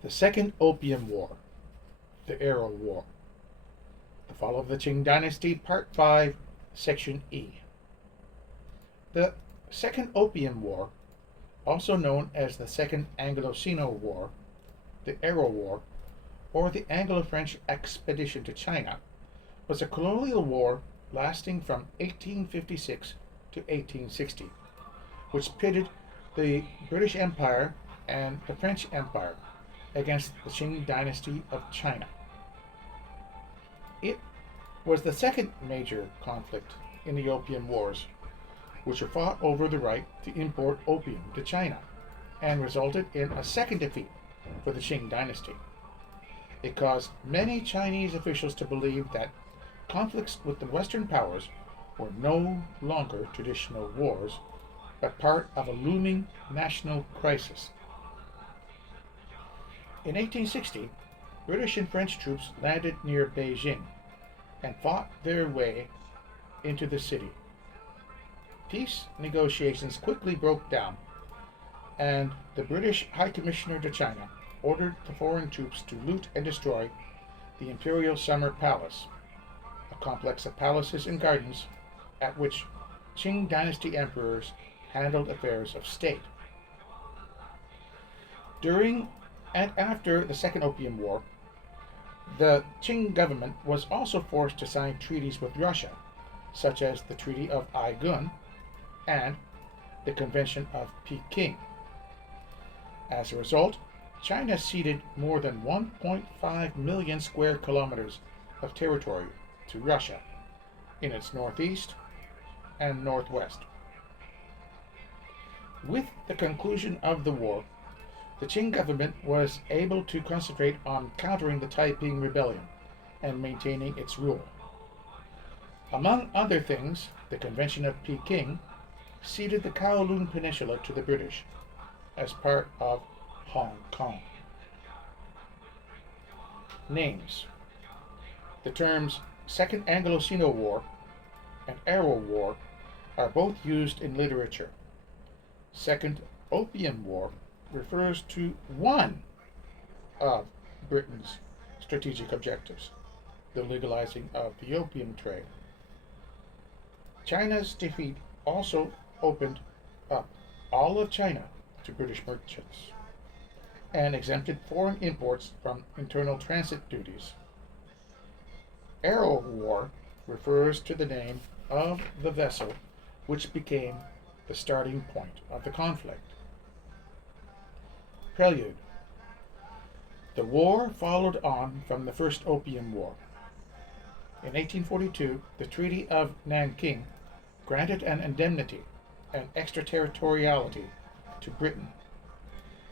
The Second Opium War, the Arrow War. The Fall of the Qing Dynasty, Part 5, Section E. The Second Opium War, also known as the Second Anglo-Sino War, the Arrow War, or the Anglo-French Expedition to China, was a colonial war lasting from 1856 to 1860, which pitted the British Empire and the French Empire against the Qing Dynasty of China. It was the second major conflict in the Opium Wars, which were fought over the right to import opium to China and resulted in a second defeat for the Qing Dynasty. It caused many Chinese officials to believe that conflicts with the Western powers were no longer traditional wars, but part of a looming national crisis. In 1860, British and French troops landed near Beijing and fought their way into the city. Peace negotiations quickly broke down, and the British High Commissioner to China ordered the foreign troops to loot and destroy the Imperial Summer Palace, a complex of palaces and gardens at which Qing Dynasty emperors handled affairs of state. During and after the Second Opium War, the Qing government was also forced to sign treaties with Russia, such as the Treaty of Aigun and the Convention of Peking. As a result, China ceded more than 1.5 million square kilometers of territory to Russia in its northeast and northwest. With the conclusion of the war, the Qing government was able to concentrate on countering the Taiping Rebellion and maintaining its rule. Among other things, the Convention of Peking ceded the Kowloon Peninsula to the British as part of Hong Kong. Names. The terms Second Anglo-Sino War and Arrow War are both used in literature. Second Opium War refers to one of Britain's strategic objectives, the legalizing of the opium trade. China's defeat also opened up all of China to British merchants and exempted foreign imports from internal transit duties. Arrow War refers to the name of the vessel which became the starting point of the conflict. Prelude. The war followed on from the First Opium War. In 1842, the Treaty of Nanking granted an indemnity and extraterritoriality to Britain,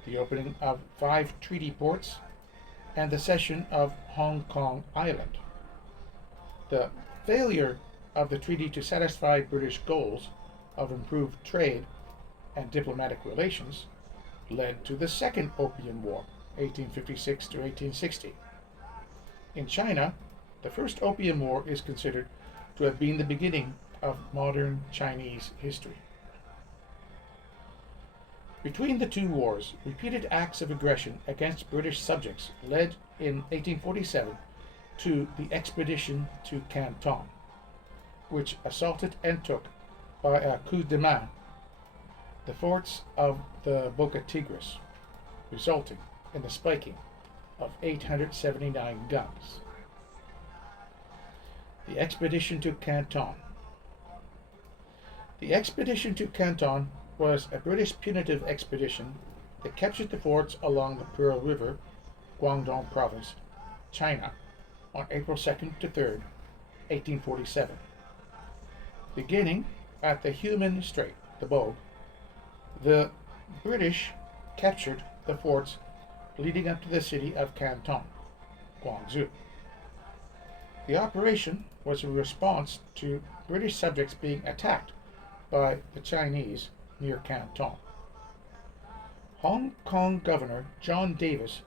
the opening of 5 treaty ports, and the cession of Hong Kong Island. The failure of the treaty to satisfy British goals of improved trade and diplomatic relations led to the Second Opium War, 1856 to 1860. In China, the First Opium War is considered to have been the beginning of modern Chinese history. Between the two wars, repeated acts of aggression against British subjects led in 1847 to the expedition to Canton, which assaulted and took by a coup de main the forts of the Boca Tigris, resulting in the spiking of 879 guns. The expedition to Canton. The expedition to Canton was a British punitive expedition that captured the forts along the Pearl River, Guangdong Province, China, on April 2nd to 3rd, 1847. Beginning at the Human Strait, the Bogue, the British captured the forts leading up to the city of Canton, Guangzhou. The operation was a response to British subjects being attacked by the Chinese near Canton. Hong Kong Governor John Davis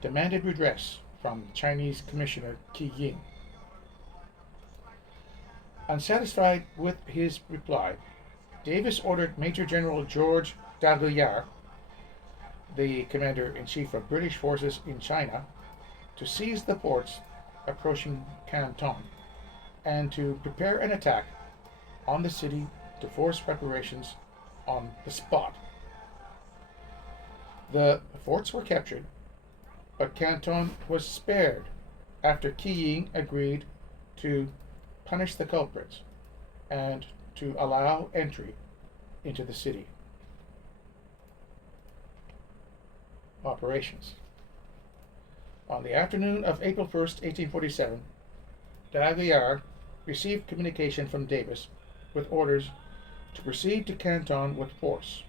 demanded redress from Chinese Commissioner Qing. Unsatisfied with his reply, Davis ordered Major General George Daguerre, the commander-in-chief of British forces in China, to seize the ports approaching Canton and to prepare an attack on the city to force preparations on the spot. The forts were captured, but Canton was spared after Qing agreed to punish the culprits and to allow entry into the city. Operations. On the afternoon of April 1st, 1847, d'Aguilar received communication from Davis with orders to proceed to Canton with force.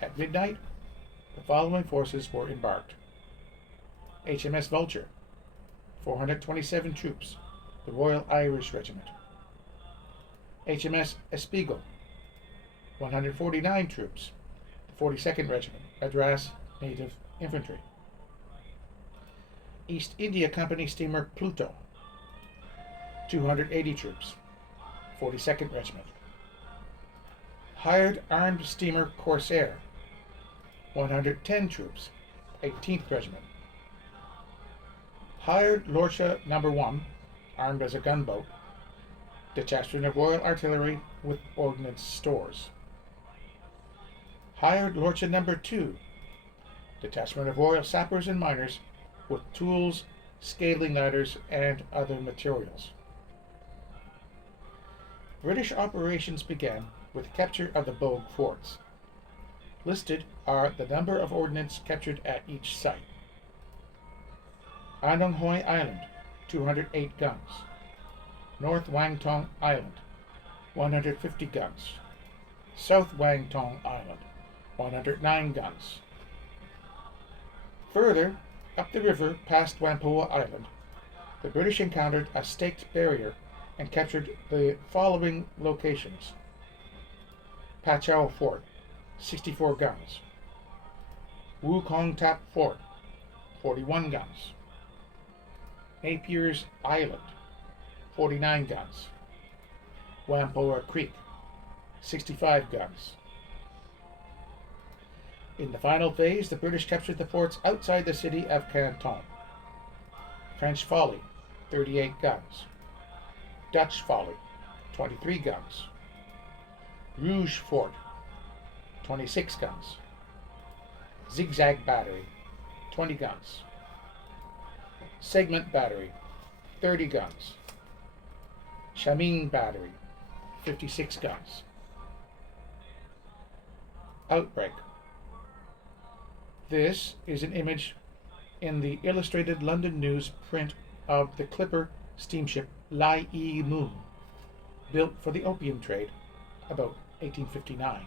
At midnight, the following forces were embarked: HMS Vulture, 427 troops, the Royal Irish Regiment; HMS Espiegel, 149 troops, the 42nd Regiment, Madras Native Infantry; East India Company steamer Pluto, 280 troops, 42nd Regiment; hired armed steamer Corsair, 110 troops, 18th Regiment; hired Lorcha No. 1, armed as a gunboat, detachment of Royal Artillery with ordnance stores; hired Lorcha No. 2, detachment of Royal Sappers and Miners with tools, scaling ladders, and other materials. British operations began with the capture of the Bogue forts. Listed are the number of ordnance captured at each site: Anong Hoi Island, 208 guns; North Wang Tong Island, 150 guns; South Wang Tong Island, 109 guns. Further up the river past Whampoa Island, the British encountered a staked barrier and captured the following locations: Pachow Fort, 64 guns; Wukong Tap Fort, 41 guns; Napier's Island, 49 guns; Whampoa Creek, 65 guns. In the final phase, the British captured the forts outside the city of Canton: French Folly, 38 guns; Dutch Folly, 23 guns; Rouge Fort, 26 guns; Zigzag Battery, 20 guns; Segment Battery, 30 guns; Chamine Battery, 56 guns. Outbreak. This is an image in the Illustrated London News print of the clipper steamship Lai Yi Moon, built for the opium trade about 1859.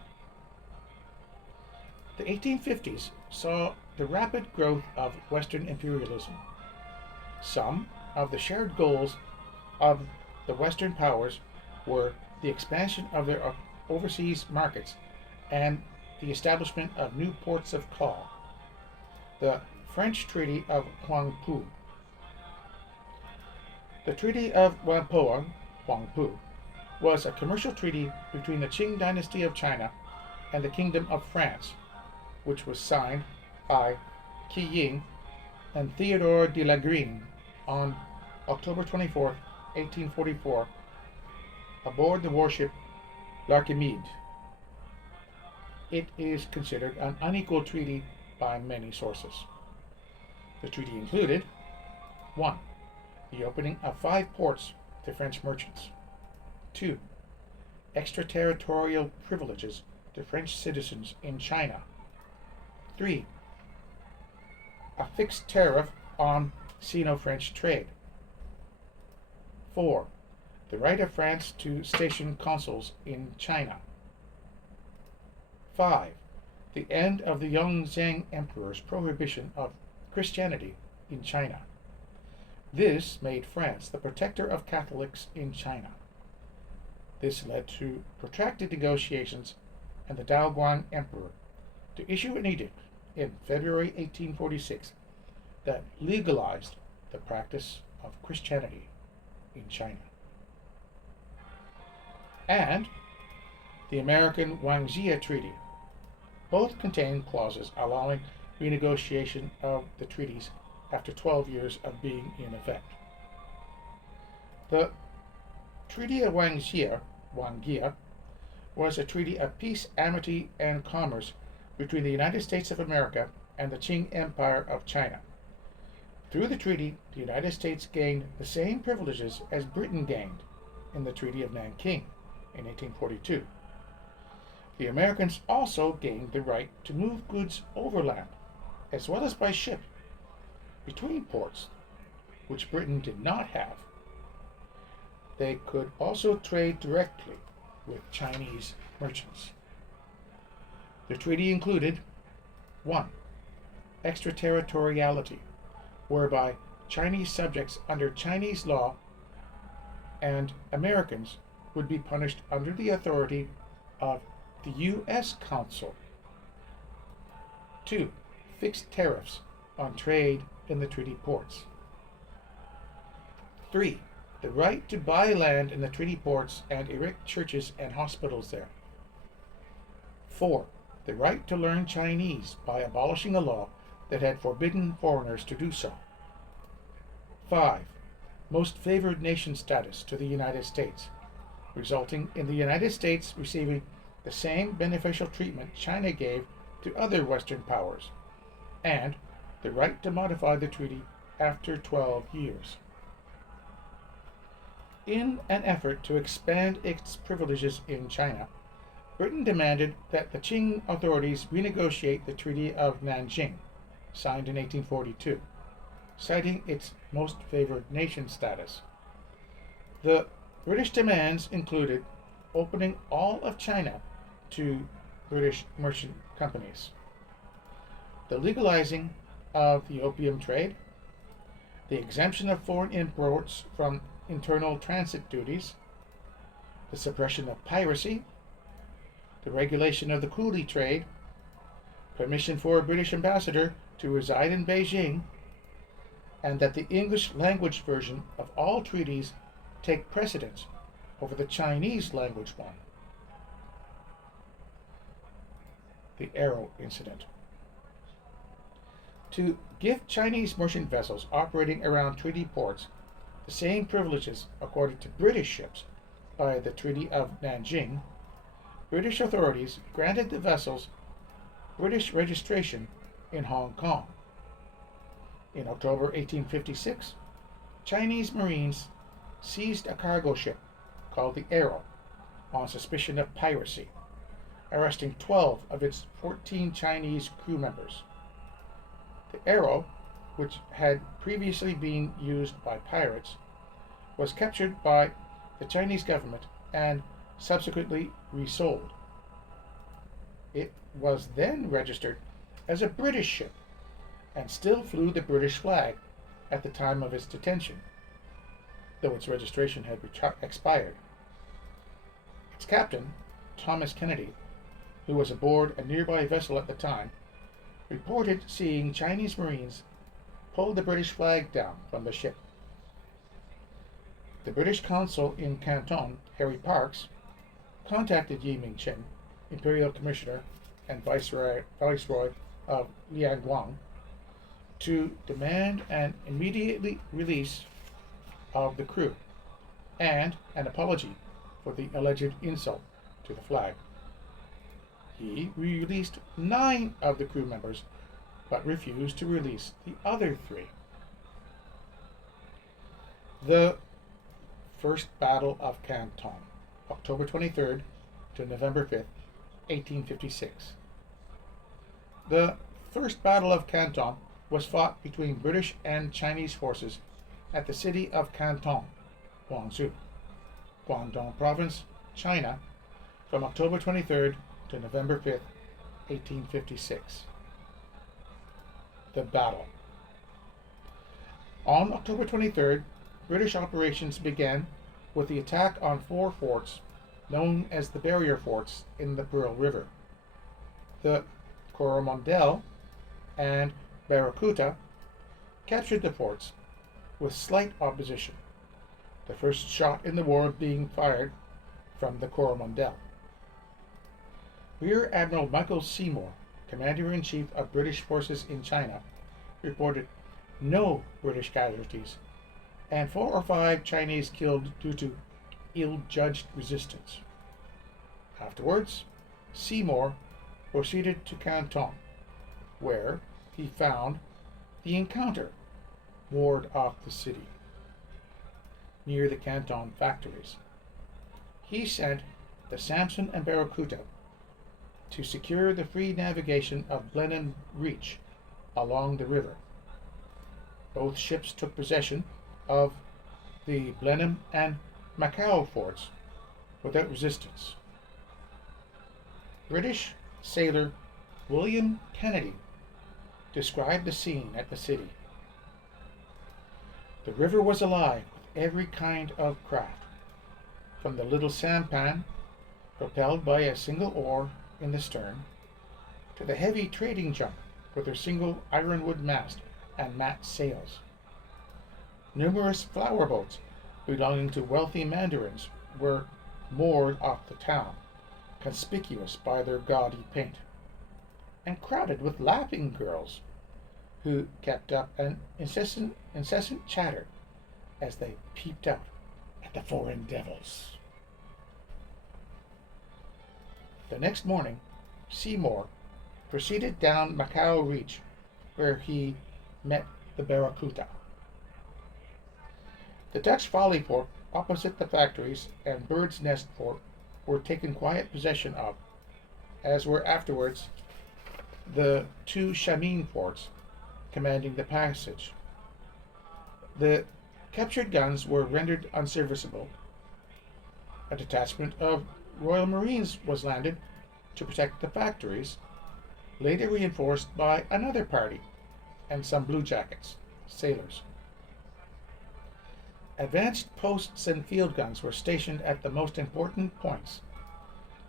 The 1850s saw the rapid growth of Western imperialism. Some of the shared goals of the Western powers were the expansion of their overseas markets and the establishment of new ports of call. The French Treaty of Huangpu. The Treaty of Whampoa, Huangpu, was a commercial treaty between the Qing Dynasty of China and the Kingdom of France, which was signed by Qing and Theodore de la Green on October 24, 1844, aboard the warship L'Archimede. It is considered an unequal treaty by many sources. The treaty included: 1. The opening of 5 ports to French merchants; 2. Extraterritorial privileges to French citizens in China; 3. A fixed tariff on Sino-French trade; 4. The right of France to station consuls in China; 5. The end of the Yongzheng Emperor's prohibition of Christianity in China. This made France the protector of Catholics in China. This led to protracted negotiations and the Daoguang Emperor to issue an edict in February 1846 that legalized the practice of Christianity in China. And the American Wangjia Treaty, Both contain clauses allowing renegotiation of the treaties after 12 years of being in effect. The Treaty of Wangjia was a treaty of peace, amity, and commerce between the United States of America and the Qing Empire of China. Through the treaty, the United States gained the same privileges as Britain gained in the Treaty of Nanking in 1842. The Americans also gained the right to move goods overland, as well as by ship, between ports, which Britain did not have. They could also trade directly with Chinese merchants. The treaty included 1. Extraterritoriality, whereby Chinese subjects under Chinese law and Americans would be punished under the authority of the U.S. Consul. 2. Fixed tariffs on trade in the treaty ports. 3. The right to buy land in the treaty ports and erect churches and hospitals there. 4. The right to learn Chinese by abolishing a law that had forbidden foreigners to do so. 5. Most favored nation status to the United States, resulting in the United States receiving the same beneficial treatment China gave to other Western powers, and the right to modify the treaty after 12 years. In an effort to expand its privileges in China, Britain demanded that the Qing authorities renegotiate the Treaty of Nanjing, signed in 1842, citing its most favored nation status. The British demands included opening all of China to British merchant companies, the legalizing of the opium trade, the exemption of foreign imports from internal transit duties, the suppression of piracy, the regulation of the coolie trade, permission for a British ambassador to reside in Beijing, and that the English language version of all treaties take precedence over the Chinese language one. The Arrow Incident. To give Chinese merchant vessels operating around treaty ports the same privileges accorded to British ships by the Treaty of Nanjing, British authorities granted the vessels British registration in Hong Kong. In October 1856, Chinese Marines seized a cargo ship called the Arrow on suspicion of piracy, arresting 12 of its 14 Chinese crew members. The Arrow, which had previously been used by pirates, was captured by the Chinese government and subsequently resold. It was then registered as a British ship and still flew the British flag at the time of its detention, though its registration had expired. Its captain, Thomas Kennedy, who was aboard a nearby vessel at the time, reported seeing Chinese Marines pull the British flag down from the ship. The British consul in Canton, Harry Parkes, contacted Yi Ming-chen, Imperial Commissioner and Viceroy of Liangguang, to demand an immediate release of the crew and an apology for the alleged insult to the flag. He released 9 of the crew members, but refused to release the other 3. The First Battle of Canton, October 23rd to November 5th, 1856. The First Battle of Canton was fought between British and Chinese forces at the city of Canton, Guangzhou, Guangdong Province, China, from October 23rd to November 5th, 1856. The battle. On October 23rd, British operations began with the attack on 4 forts known as the Barrier Forts in the Pearl River. The Coromandel and Barracuda captured the forts with slight opposition, the first shot in the war being fired from the Coromandel. Rear Admiral Michael Seymour, Commander-in-Chief of British forces in China, reported no British casualties and 4 or 5 Chinese killed due to ill-judged resistance. Afterwards, Seymour proceeded to Canton, where he found the Encounter moored off the city, near the Canton factories. He sent the Samson and Barracuda to secure the free navigation of Blenheim Reach along the river. Both ships took possession of the Blenheim and Macao forts without resistance. British sailor William Kennedy described the scene at the city. The river was alive with every kind of craft, from the little sampan propelled by a single oar in the stern, to the heavy trading junk with her single ironwood mast and mat sails. Numerous flower boats belonging to wealthy mandarins were moored off the town, conspicuous by their gaudy paint, and crowded with laughing girls who kept up an incessant chatter as they peeped out at the foreign devils. The next morning, Seymour proceeded down Macao Reach, where he met the Barracuda. The Dutch Folly Fort opposite the factories and Bird's Nest Fort were taken quiet possession of, as were afterwards the 2 Chamin forts commanding the passage. The captured guns were rendered unserviceable. A detachment of Royal Marines was landed to protect the factories, later reinforced by another party and some bluejackets, sailors. Advanced posts and field guns were stationed at the most important points,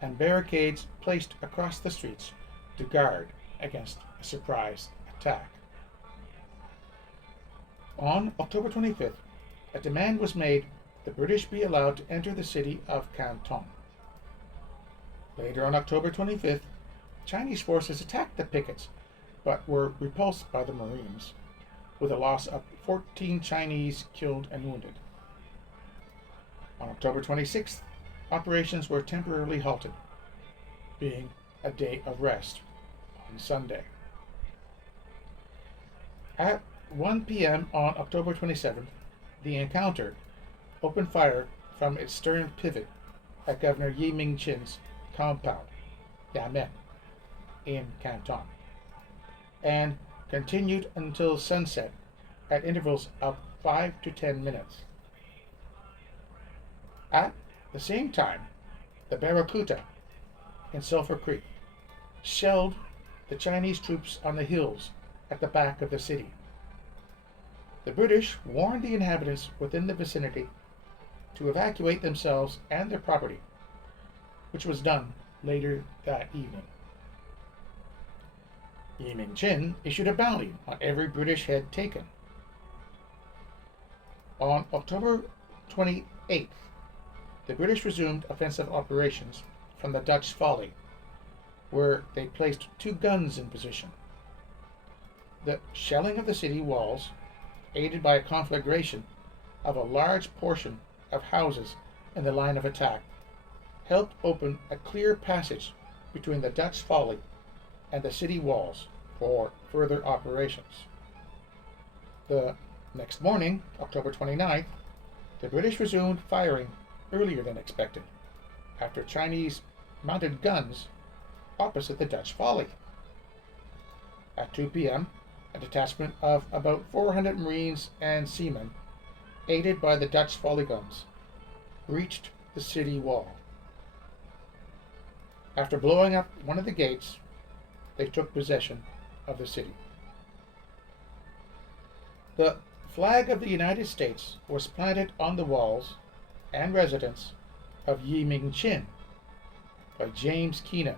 and barricades placed across the streets to guard against a surprise attack. On October 25th, a demand was made the British be allowed to enter the city of Canton. Later on October 25th, Chinese forces attacked the pickets, but were repulsed by the Marines, with a loss of 14 Chinese killed and wounded. On October 26th, operations were temporarily halted, being a day of rest on Sunday. At 1 p.m. on October 27th, the Encounter opened fire from its stern pivot at Governor Yi Ming-chin's compound, Yamen, in Canton, and continued until sunset at intervals of 5 to 10 minutes. At the same time, the Barracuda in Sulphur Creek shelled the Chinese troops on the hills at the back of the city. The British warned the inhabitants within the vicinity to evacuate themselves and their property, which was done later that evening. Yi Ming-chin issued a bounty on every British head taken. On October 28th, the British resumed offensive operations from the Dutch Folly, where they placed 2 guns in position. The shelling of the city walls, aided by a conflagration of a large portion of houses in the line of attack, helped open a clear passage between the Dutch Folly and the city walls for further operations. The next morning, October 29th, the British resumed firing earlier than expected, after Chinese mounted guns opposite the Dutch Folly. At 2 p.m., a detachment of about 400 Marines and seamen, aided by the Dutch Folly guns, breached the city wall. After blowing up one of the gates, they took possession of the city. The flag of the United States was planted on the walls and residence of Yi Ming-chin by James Keenan,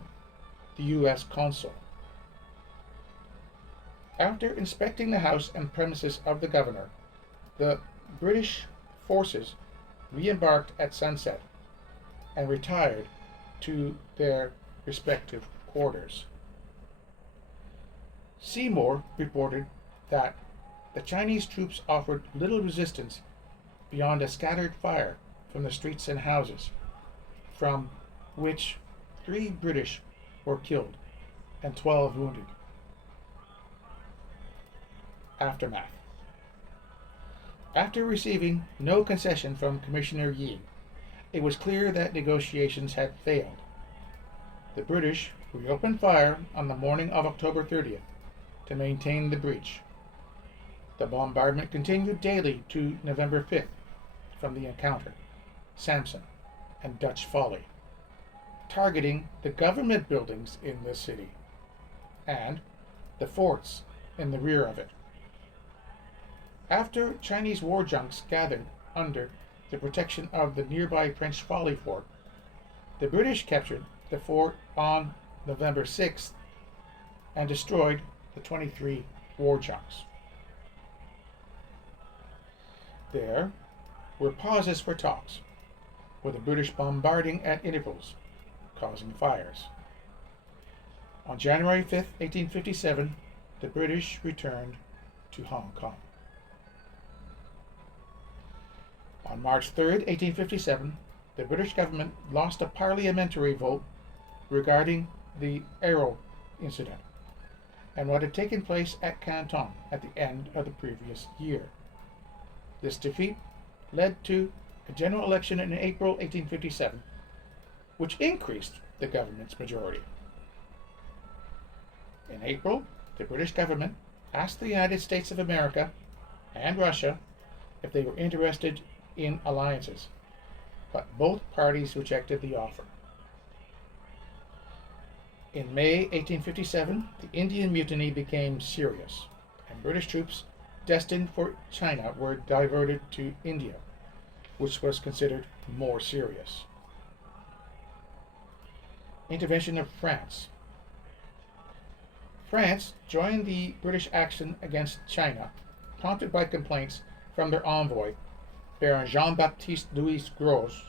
the U.S. consul. After inspecting the house and premises of the governor, the British forces re-embarked at sunset and retired to their respective quarters. Seymour reported that the Chinese troops offered little resistance beyond a scattered fire from the streets and houses, from which 3 British were killed and 12 wounded. Aftermath. After receiving no concession from Commissioner Yi, it was clear that negotiations had failed. The British reopened fire on the morning of October 30th to maintain the breach. The bombardment continued daily to November 5th from the Encounter, Samson, and Dutch Folly, targeting the government buildings in the city and the forts in the rear of it. After Chinese war junks gathered under the protection of the nearby French Folly Fort, the British captured the fort on November 6th and destroyed the 23 war junks. There were pauses for talks, with the British bombarding at intervals, causing fires. On January 5, 1857, the British returned to Hong Kong. On March 3, 1857, the British government lost a parliamentary vote regarding the Arrow incident and what had taken place at Canton at the end of the previous year. This defeat led to a general election in April 1857, which increased the government's majority. In April, the British government asked the United States of America and Russia if they were interested in alliances, but both parties rejected the offer. In May 1857, the Indian Mutiny became serious, and British troops destined for China were diverted to India, which was considered more serious. Intervention of France. France joined the British action against China, prompted by complaints from their envoy, Baron Jean-Baptiste Louis Gros,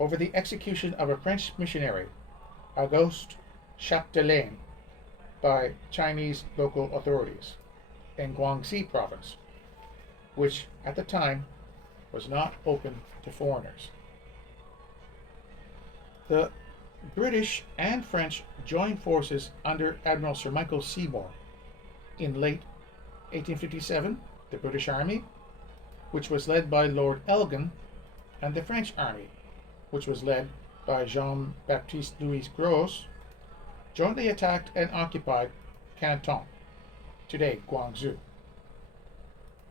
over the execution of a French missionary, Auguste Chapdelaine, by Chinese local authorities in Guangxi province, which at the time was not open to foreigners. The British and French joined forces under Admiral Sir Michael Seymour. In late 1857, the British Army, which was led by Lord Elgin, and the French Army, which was led by Jean-Baptiste Louis Gros, jointly attacked and occupied Canton, today Guangzhou.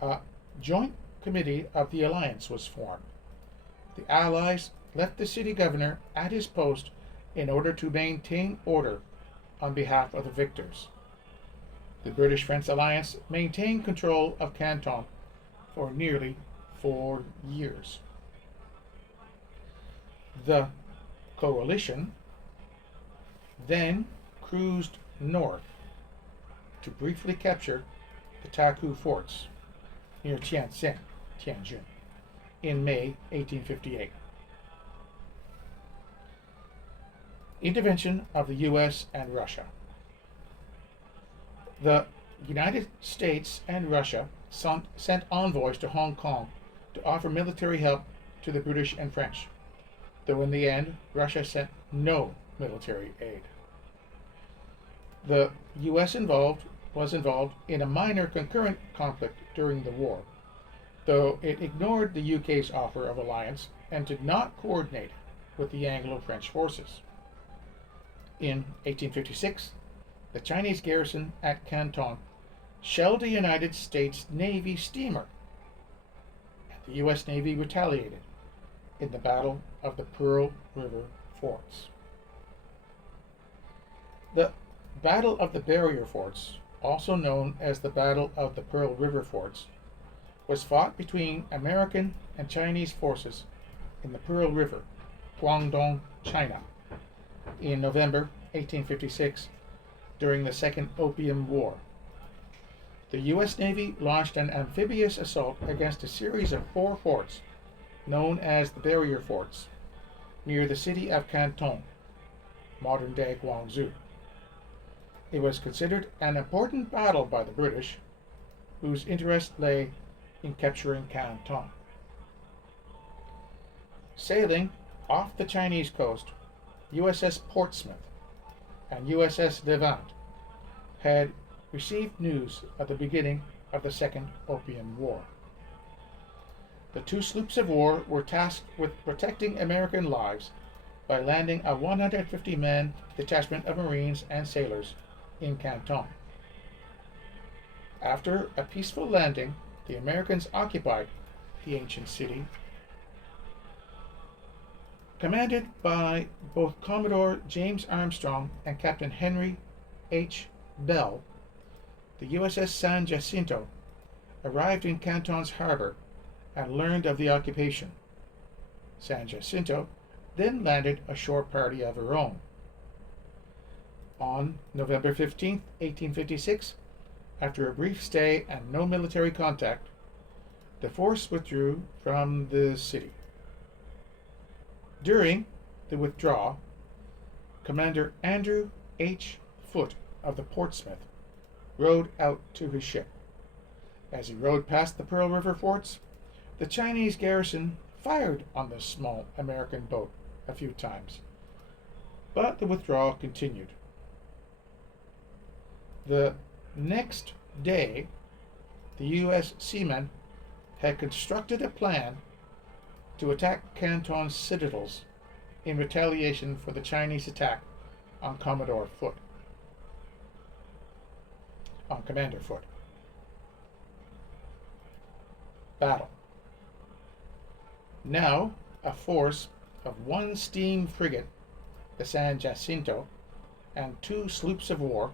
A joint committee of the alliance was formed. The Allies left the city governor at his post in order to maintain order on behalf of the victors. The British-French alliance maintained control of Canton for nearly 4 years. The coalition then cruised north to briefly capture the Taku forts near Tianjin, in May 1858. Intervention of the U.S. and Russia. The United States and Russia sent envoys to Hong Kong to offer military help to the British and French, though in the end Russia sent no military aid. The U.S. was involved in a minor concurrent conflict during the war, though it ignored the UK's offer of alliance and did not coordinate with the Anglo-French forces. In 1856, the Chinese garrison at Canton shelled a United States Navy steamer, and the U.S. Navy retaliated in the Battle of the Pearl River Forts. The Battle of the Barrier Forts, also known as the Battle of the Pearl River Forts, was fought between American and Chinese forces in the Pearl River, Guangdong, China, in November 1856 during the Second Opium War. The U.S. Navy launched an amphibious assault against a series of 4 forts known as the Barrier Forts near the city of Canton, modern-day Guangzhou. It was considered an important battle by the British, whose interest lay in capturing Canton. Sailing off the Chinese coast, USS Portsmouth and USS Levant had received news of the beginning of the Second Opium War. The two sloops of war were tasked with protecting American lives by landing a 150-man detachment of Marines and sailors in Canton. After a peaceful landing, the Americans occupied the ancient city. Commanded by both Commodore James Armstrong and Captain Henry H. Bell, the USS San Jacinto arrived in Canton's harbor and learned of the occupation. San Jacinto then landed a shore party of her own. On November 15, 1856, after a brief stay and no military contact, the force withdrew from the city. During the withdrawal, Commander Andrew H. Foote of the Portsmouth rowed out to his ship. As he rowed past the Pearl River forts, the Chinese garrison fired on the small American boat a few times, but the withdrawal continued. The next day, the U.S. seamen had constructed a plan to attack Canton's citadels in retaliation for the Chinese attack on Commander Foote. Battle. Now, a force of one steam frigate, the San Jacinto, and two sloops of war,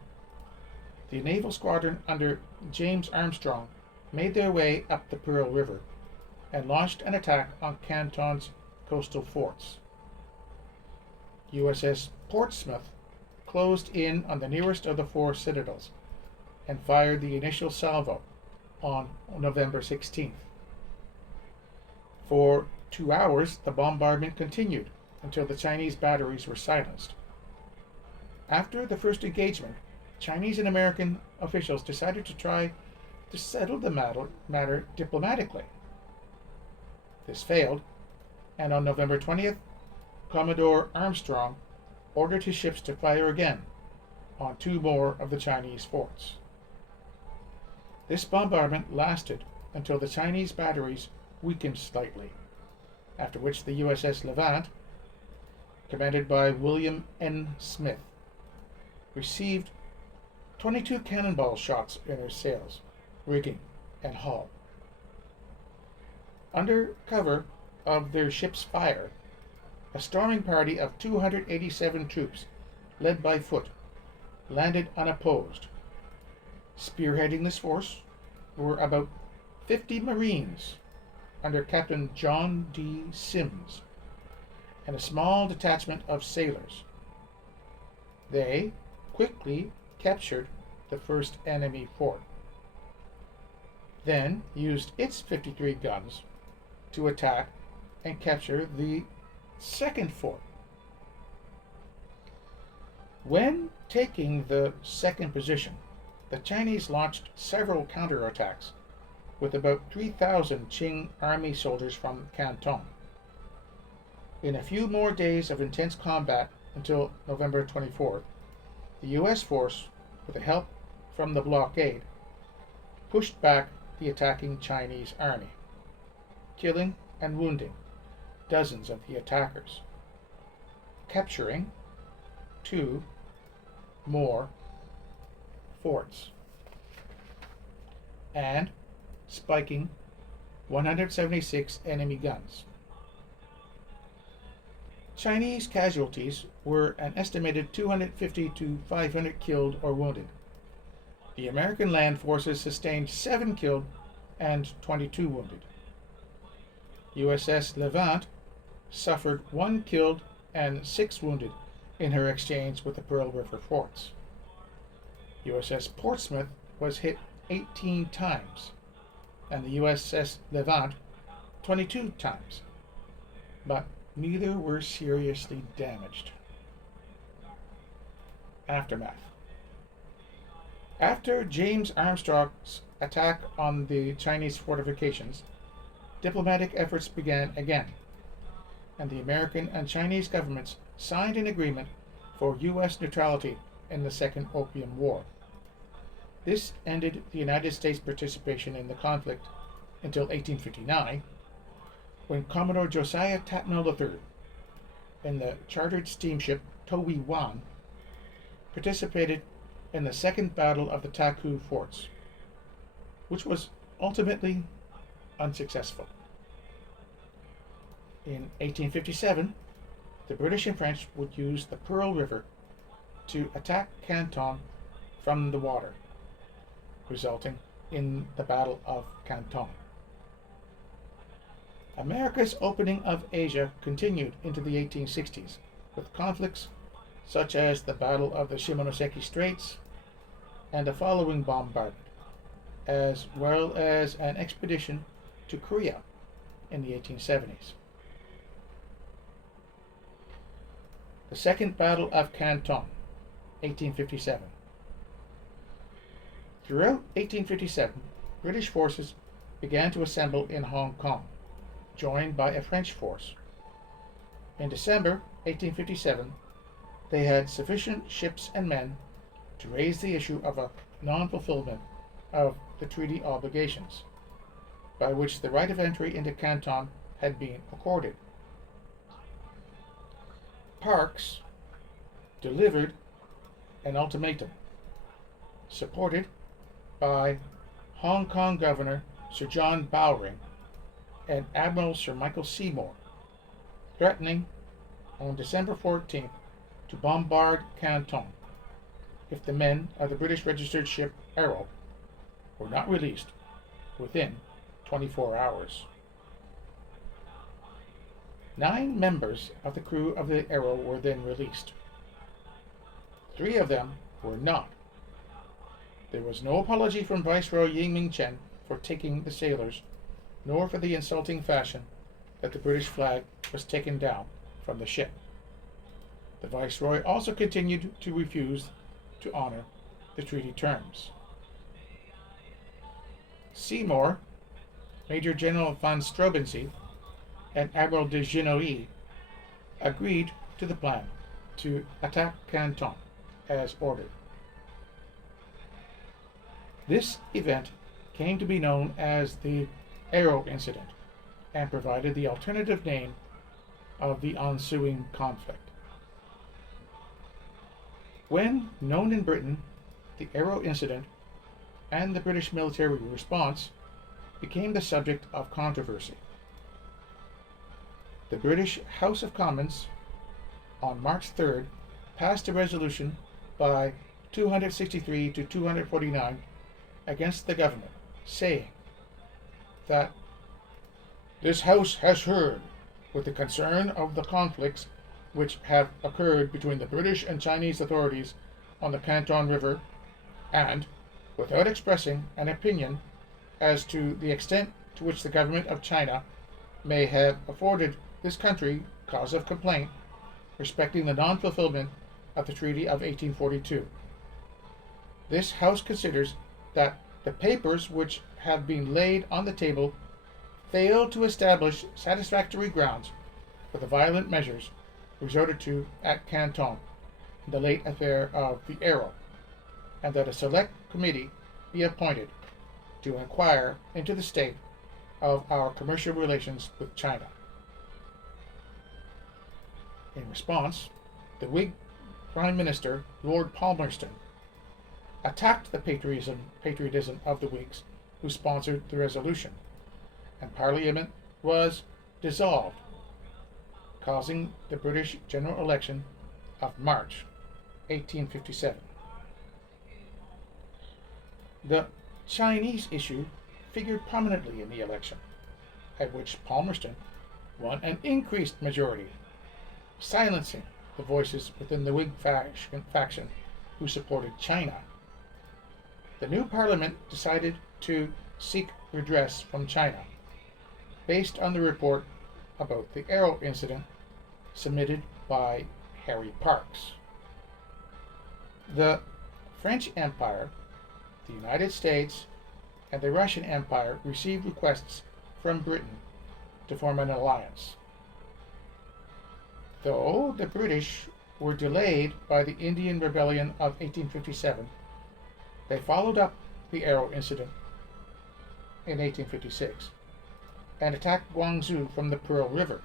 the naval squadron under James Armstrong made their way up the Pearl River and launched an attack on Canton's coastal forts. USS Portsmouth closed in on the nearest of the four citadels and fired the initial salvo on November 16th. For 2 hours, the bombardment continued until the Chinese batteries were silenced. After the first engagement, Chinese and American officials decided to try to settle the matter diplomatically. This failed, and on November 20th, Commodore Armstrong ordered his ships to fire again on two more of the Chinese forts. This bombardment lasted until the Chinese batteries weakened slightly, after which the USS Levant, commanded by William N. Smith, received 22 cannonball shots in her sails, rigging, and hull. Under cover of their ship's fire, a storming party of 287 troops, led by Foote, landed unopposed. Spearheading this force were about 50 Marines under Captain John D. Sims and a small detachment of sailors. They quickly captured the first enemy fort, then used its 53 guns to attack and capture the second fort. When taking the second position, the Chinese launched several counterattacks with about 3,000 Qing army soldiers from Canton. In a few more days of intense combat until November 24th, the U.S. force, with the help from the blockade, pushed back the attacking Chinese army, killing and wounding dozens of the attackers, capturing 2 more forts, and spiking 176 enemy guns. Chinese casualties were an estimated 250 to 500 killed or wounded. The American land forces sustained 7 killed and 22 wounded. USS Levant suffered 1 killed and 6 wounded in her exchange with the Pearl River forts. USS Portsmouth was hit 18 times, and the USS Levant 22 times, but neither were seriously damaged. Aftermath. After James Armstrong's attack on the Chinese fortifications, diplomatic efforts began again, and the American and Chinese governments signed an agreement for U.S. neutrality in the Second Opium War. This ended the United States' participation in the conflict until 1859, when Commodore Josiah Tatnall III, in the chartered steamship Towi Wan, participated in the Second Battle of the Taku Forts, which was ultimately unsuccessful. In 1857, the British and French would use the Pearl River to attack Canton from the water, resulting in the Battle of Canton. America's opening of Asia continued into the 1860s, with conflicts such as the Battle of the Shimonoseki Straits and the following bombardment, as well as an expedition to Korea in the 1870s. The Second Battle of Canton, 1857. Throughout 1857, British forces began to assemble in Hong Kong, joined by a French force. In December 1857, they had sufficient ships and men to raise the issue of a non-fulfillment of the treaty obligations, by which the right of entry into Canton had been accorded. Parkes delivered an ultimatum, supported by Hong Kong Governor Sir John Bowring and Admiral Sir Michael Seymour, threatening on December 14th to bombard Canton if the men of the British registered ship Arrow were not released within 24 hours. 9 members of the crew of the Arrow were then released. 3 of them were not. There was no apology from Viceroy Ying Ming Chen for taking the sailors, nor for the insulting fashion that the British flag was taken down from the ship. The Viceroy also continued to refuse to honor the treaty terms. Seymour, Major General von Strobensee, and Admiral de Genoa agreed to the plan to attack Canton as ordered. This event came to be known as the Arrow Incident and provided the alternative name of the ensuing conflict. When known in Britain, the Arrow Incident and the British military response became the subject of controversy. The British House of Commons on March 3rd passed a resolution by 263 to 249 against the government, saying that this House has heard, with the concern of the conflicts which have occurred between the British and Chinese authorities on the Canton River, and, without expressing an opinion as to the extent to which the government of China may have afforded this country cause of complaint respecting the non-fulfillment of the Treaty of 1842. This House considers that the papers which have been laid on the table fail to establish satisfactory grounds for the violent measures resorted to at Canton in the late affair of the Arrow, and that a select committee be appointed to inquire into the state of our commercial relations with China. In response, the Whig Prime Minister, Lord Palmerston, attacked the patriotism of the Whigs who sponsored the resolution, and Parliament was dissolved, causing the British general election of March 1857. The Chinese issue figured prominently in the election, at which Palmerston won an increased majority, silencing the voices within the Whig faction who supported China. The new parliament decided to seek redress from China, based on the report about the Arrow incident submitted by Harry Parkes. The French Empire, the United States, and the Russian Empire received requests from Britain to form an alliance. Though the British were delayed by the Indian Rebellion of 1857, they followed up the Arrow Incident in 1856 and attacked Guangzhou from the Pearl River.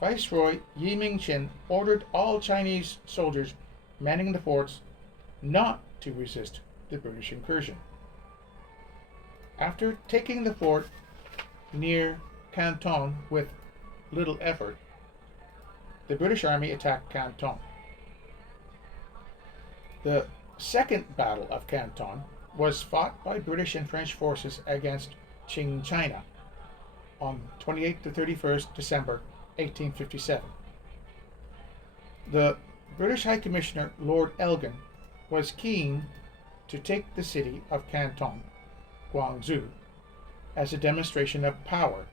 Viceroy Yi Ming-chin ordered all Chinese soldiers manning the forts not to resist the British incursion. After taking the fort near Canton with little effort, the British Army attacked Canton. The Second Battle of Canton was fought by British and French forces against Qing China on 28 to 31st December 1857. The British High Commissioner Lord Elgin was keen to take the city of Canton, Guangzhou, as a demonstration of power,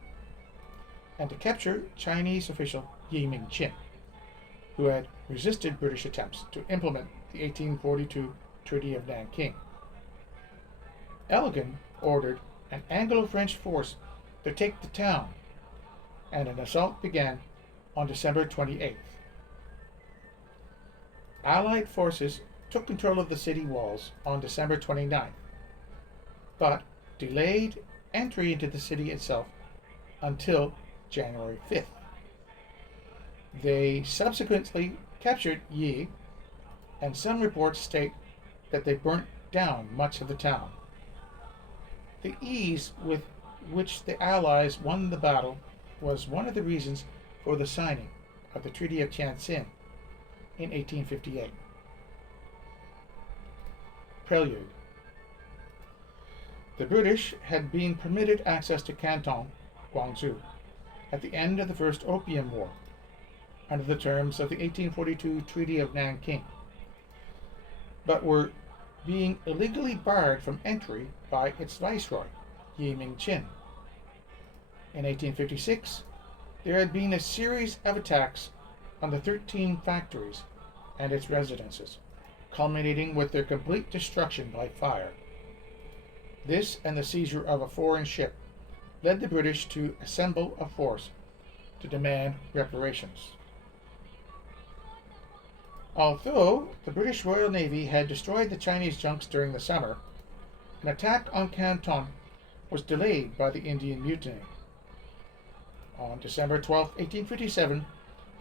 and to capture Chinese official Yi Ming-chin, who had resisted British attempts to implement the 1842 Treaty of Nanking. Elgin ordered an Anglo-French force to take the town, and an assault began on December 28th. Allied forces took control of the city walls on December 29th, but delayed entry into the city itself until January 5th. They subsequently captured Yi, and some reports state that they burnt down much of the town. The ease with which the Allies won the battle was one of the reasons for the signing of the Treaty of Tientsin in 1858. Prelude. The British had been permitted access to Canton, Guangzhou, at the end of the First Opium War, under the terms of the 1842 Treaty of Nanking, but were being illegally barred from entry by its viceroy, Yi Ming-chin. In 1856, there had been a series of attacks on the 13 factories and its residences, culminating with their complete destruction by fire. This and the seizure of a foreign ship led the British to assemble a force to demand reparations. Although the British Royal Navy had destroyed the Chinese junks during the summer, an attack on Canton was delayed by the Indian Mutiny. On December 12, 1857,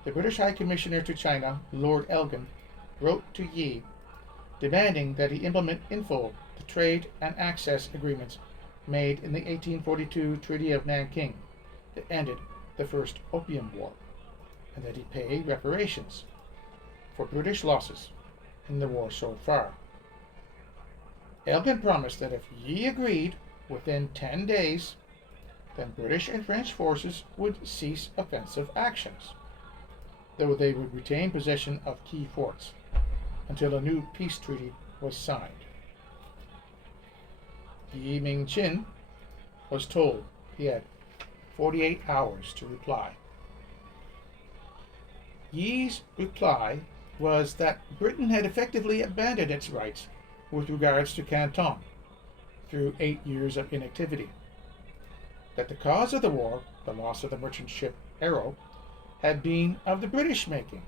the British High Commissioner to China, Lord Elgin, wrote to Yi, demanding that he implement in full the trade and access agreements made in the 1842 Treaty of Nanking that ended the First Opium War, and that he pay reparations for British losses in the war so far. Elgin promised that if Yi agreed within 10 days, then British and French forces would cease offensive actions, though they would retain possession of key forts until a new peace treaty was signed. Yi Ming-chin was told he had 48 hours to reply. Yi's reply was that Britain had effectively abandoned its rights with regards to Canton through 8 years of inactivity, that the cause of the war, the loss of the merchant ship Arrow, had been of the British making,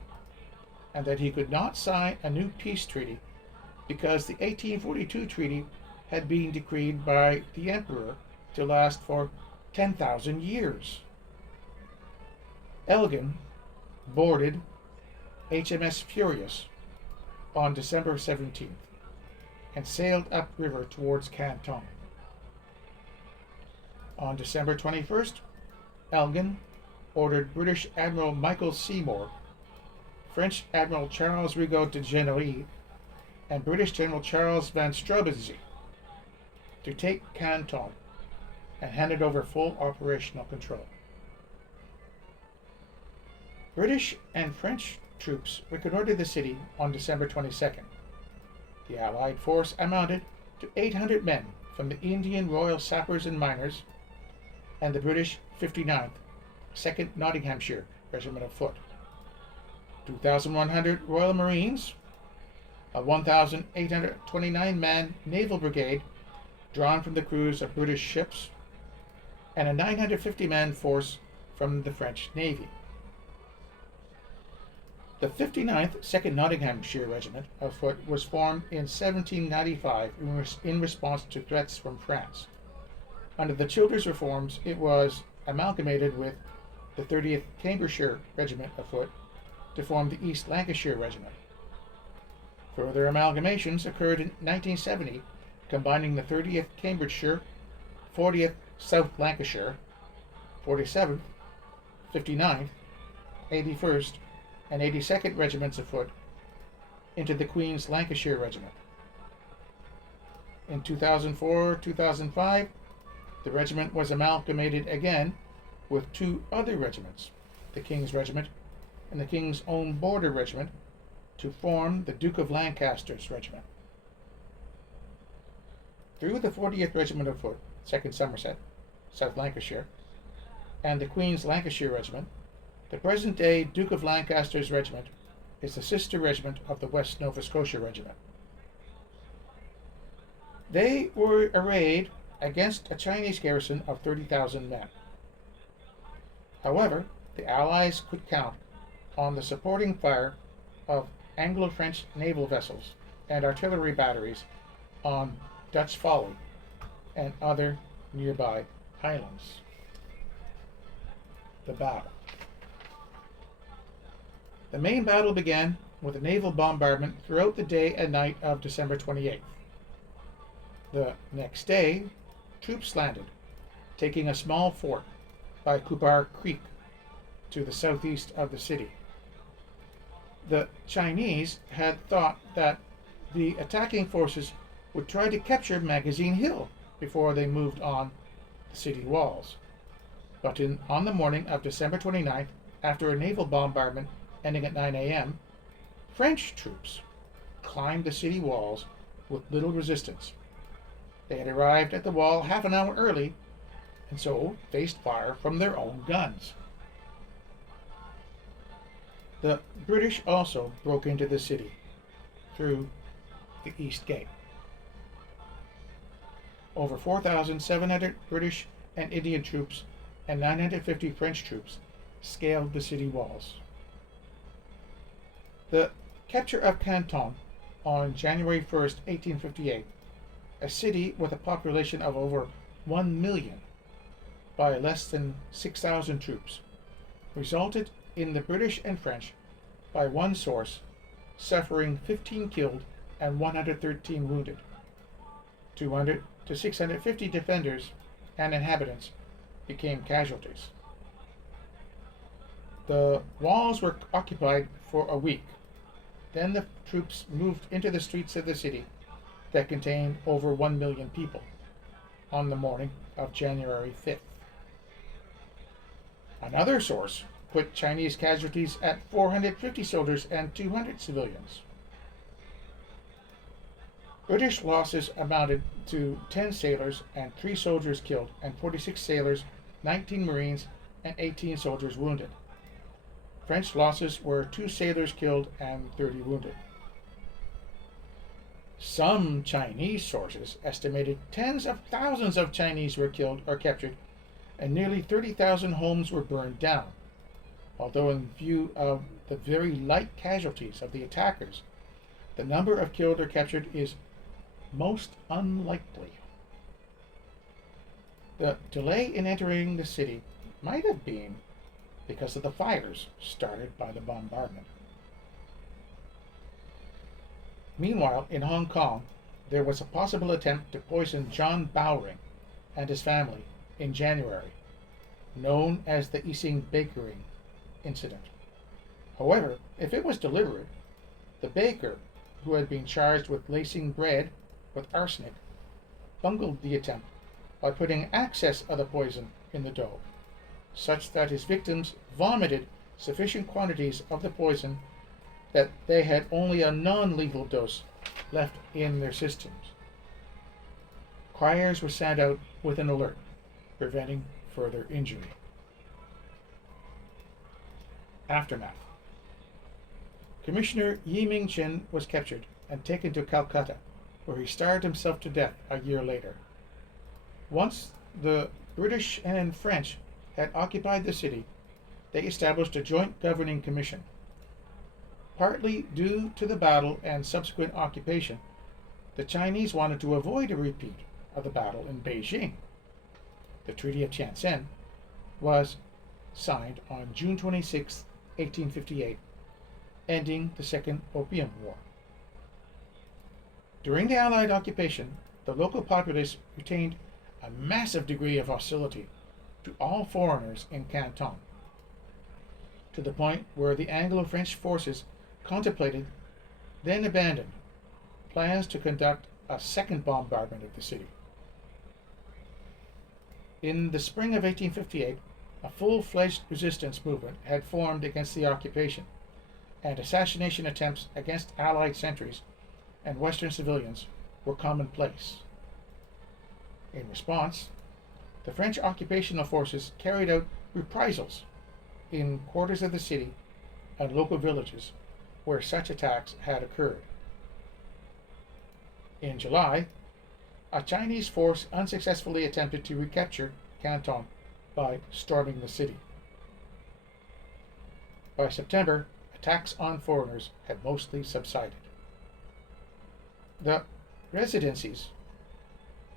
and that he could not sign a new peace treaty because the 1842 treaty had been decreed by the Emperor to last for 10,000 years. Elgin boarded HMS Furious on December 17th and sailed upriver towards Canton. On December 21st, Elgin ordered British Admiral Michael Seymour, French Admiral Charles Rigaud de Genoy, and British General Charles van Strobenzee to take Canton and handed over full operational control. British and French troops reconnoitered the city on December 22nd. The Allied force amounted to 800 men from the Indian Royal Sappers and Miners and the British 59th, 2nd Nottinghamshire Regiment of Foot, 2,100 Royal Marines a 1,829-man naval brigade drawn from the crews of British ships, and a 950-man force from the French Navy. The 59th 2nd Nottinghamshire Regiment of Foot was formed in 1795 in response to threats from France. Under the Childers reforms, it was amalgamated with the 30th Cambridgeshire Regiment of Foot to form the East Lancashire Regiment. Further amalgamations occurred in 1970, combining the 30th Cambridgeshire, 40th South Lancashire, 47th, 59th, 81st, and 82nd Regiments of Foot into the Queen's Lancashire Regiment. In 2004-2005, the regiment was amalgamated again with two other regiments, the King's Regiment and the King's Own Border Regiment, to form the Duke of Lancaster's Regiment. Through the 40th Regiment of Foot, 2nd Somerset, South Lancashire, and the Queen's Lancashire Regiment, the present-day Duke of Lancaster's Regiment is the sister regiment of the West Nova Scotia Regiment. They were arrayed against a Chinese garrison of 30,000 men. However, the Allies could count on the supporting fire of Anglo-French naval vessels and artillery batteries on Dutch Folly and other nearby islands. The battle. The main battle began with a naval bombardment throughout the day and night of December 28th. The next day, troops landed, taking a small fort by Kubar Creek to the southeast of the city. The Chinese had thought that the attacking forces would try to capture Magazine Hill before they moved on the city walls. But on the morning of December 29th, after a naval bombardment ending at 9 a.m., French troops climbed the city walls with little resistance. They had arrived at the wall half an hour early, and so faced fire from their own guns. The British also broke into the city through the East Gate. Over 4,700 British and Indian troops and 950 French troops scaled the city walls. The capture of Canton on January 1st, 1858, a city with a population of over 1 million by less than 6,000 troops, resulted in the British and French, by one source, suffering 15 killed and 113 wounded. 200 to 650 defenders and inhabitants became casualties. The walls were occupied for a week. Then the troops moved into the streets of the city that contained over 1 million people on the morning of January 5th. Another source put Chinese casualties at 450 soldiers and 200 civilians. British losses amounted to 10 sailors and 3 soldiers killed, and 46 sailors, 19 Marines, and 18 soldiers wounded. French losses were 2 sailors killed and 30 wounded. Some Chinese sources estimated tens of thousands of Chinese were killed or captured, and nearly 30,000 homes were burned down, although in view of the very light casualties of the attackers, the number of killed or captured is most unlikely. The delay in entering the city might have been because of the fires started by the bombardment. Meanwhile, in Hong Kong, there was a possible attempt to poison John Bowring and his family in January, known as the Ising Bakering incident. However, if it was deliberate, the baker, who had been charged with lacing bread with arsenic, bungled the attempt by putting excess of the poison in the dough, such that his victims vomited sufficient quantities of the poison that they had only a non-lethal dose left in their systems. Criers were sent out with an alert, preventing further injury. Aftermath. Commissioner Yi Ming-chin was captured and taken to Calcutta, where he starved himself to death a year later. Once the British and French had occupied the city, they established a joint governing commission. Partly due to the battle and subsequent occupation, the Chinese wanted to avoid a repeat of the battle in Beijing. The Treaty of Tientsin was signed on June 26, 1858, ending the Second Opium War. During the Allied occupation, the local populace retained a massive degree of hostility to all foreigners in Canton, to the point where the Anglo-French forces contemplated, then abandoned, plans to conduct a second bombardment of the city. In the spring of 1858, a full-fledged resistance movement had formed against the occupation, and assassination attempts against Allied sentries and Western civilians were commonplace. In response, the French occupational forces carried out reprisals in quarters of the city and local villages where such attacks had occurred. In July, a Chinese force unsuccessfully attempted to recapture Canton by storming the city. By September, attacks on foreigners had mostly subsided. The residencies,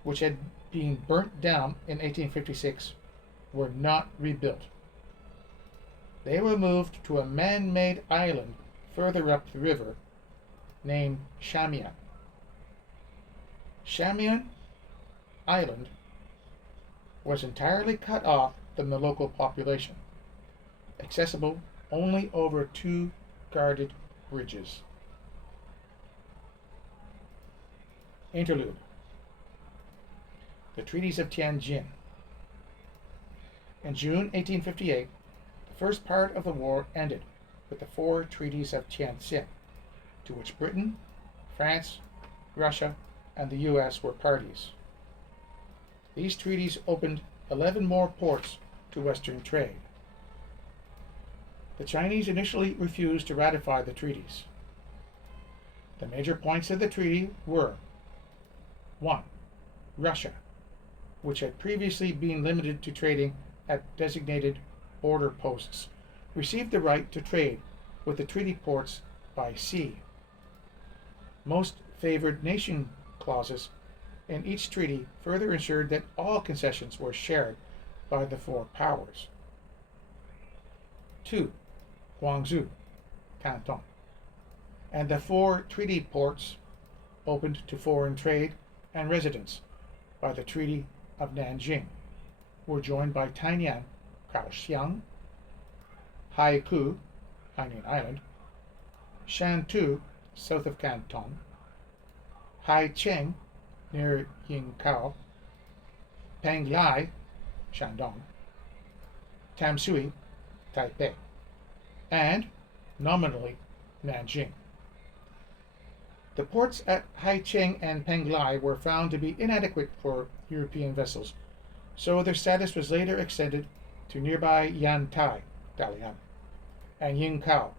which had been burnt down in 1856, were not rebuilt. They were moved to a man-made island further up the river named Shamian. Shamian Island was entirely cut off from the local population, accessible only over 2 guarded bridges. Interlude. The Treaties of Tianjin. In June 1858, the first part of the war ended with the 4 Treaties of Tianjin, to which Britain, France, Russia, and the U.S. were parties. These treaties opened 11 more ports to Western trade. The Chinese initially refused to ratify the treaties. The major points of the treaty were: 1. Russia, which had previously been limited to trading at designated border posts, received the right to trade with the treaty ports by sea. Most favored nation clauses in each treaty further ensured that all concessions were shared by the 4 powers. 2. Guangzhou, Canton, and the 4 treaty ports opened to foreign trade and residence by the Treaty of Nanjing were joined by Tainan, Kaohsiung, Haikou, Hainan Island, Shantou, south of Canton, Haicheng, near Yingkao, Penglai, Shandong, Tamsui, Taipei, and, nominally, Nanjing. The ports at Haicheng and Penglai were found to be inadequate for European vessels, so their status was later extended to nearby Yantai, Dalian, and Yingkao,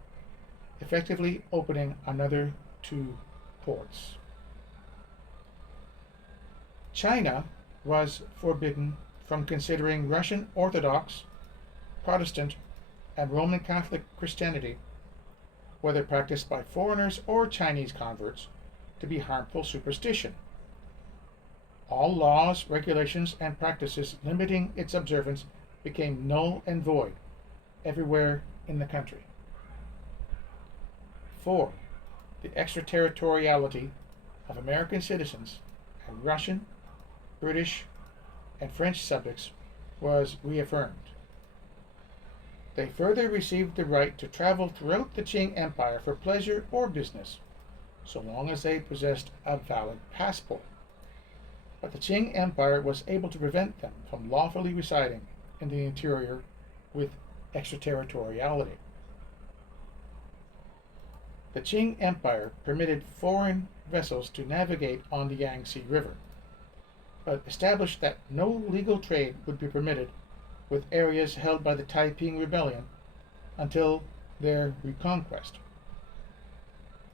effectively opening another 2 ports. China was forbidden from considering Russian Orthodox, Protestant, and Roman Catholic Christianity, whether practiced by foreigners or Chinese converts, to be harmful superstition. All laws, regulations, and practices limiting its observance became null and void everywhere in the country. 4. The extraterritoriality of American citizens and Russian, British, and French subjects was reaffirmed. They further received the right to travel throughout the Qing Empire for pleasure or business, so long as they possessed a valid passport. But the Qing Empire was able to prevent them from lawfully residing in the interior with extraterritoriality. The Qing Empire permitted foreign vessels to navigate on the Yangtze River, but established that no legal trade would be permitted with areas held by the Taiping Rebellion until their reconquest.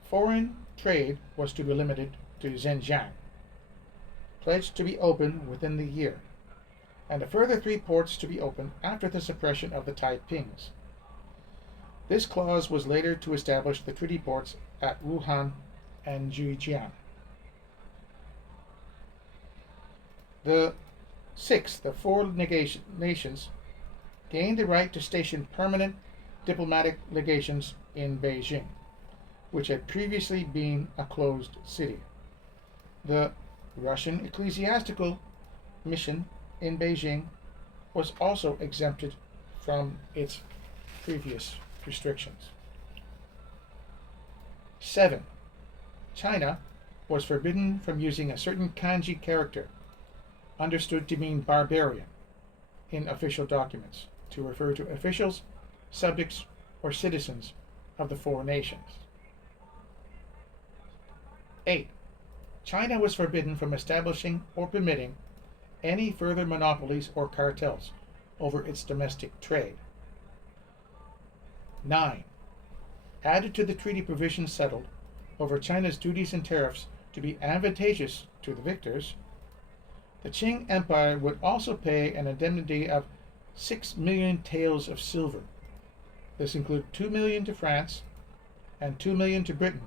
Foreign trade was to be limited to Xinjiang, pledged to be open within the year, and a further 3 ports to be opened after the suppression of the Taipings. This clause was later to establish the treaty ports at Wuhan and Zhejiang. The sixth of 4 nations gained the right to station permanent diplomatic legations in Beijing, which had previously been a closed city. The Russian ecclesiastical mission in Beijing was also exempted from its previous restrictions. 7. China was forbidden from using a certain kanji character, understood to mean barbarian, in official documents, to refer to officials, subjects, or citizens of the 4 nations. 8. China was forbidden from establishing or permitting any further monopolies or cartels over its domestic trade. 9. Added to the treaty provisions settled over China's duties and tariffs to be advantageous to the victors, the Qing Empire would also pay an indemnity of 6 million taels of silver. This included 2 million to France and 2 million to Britain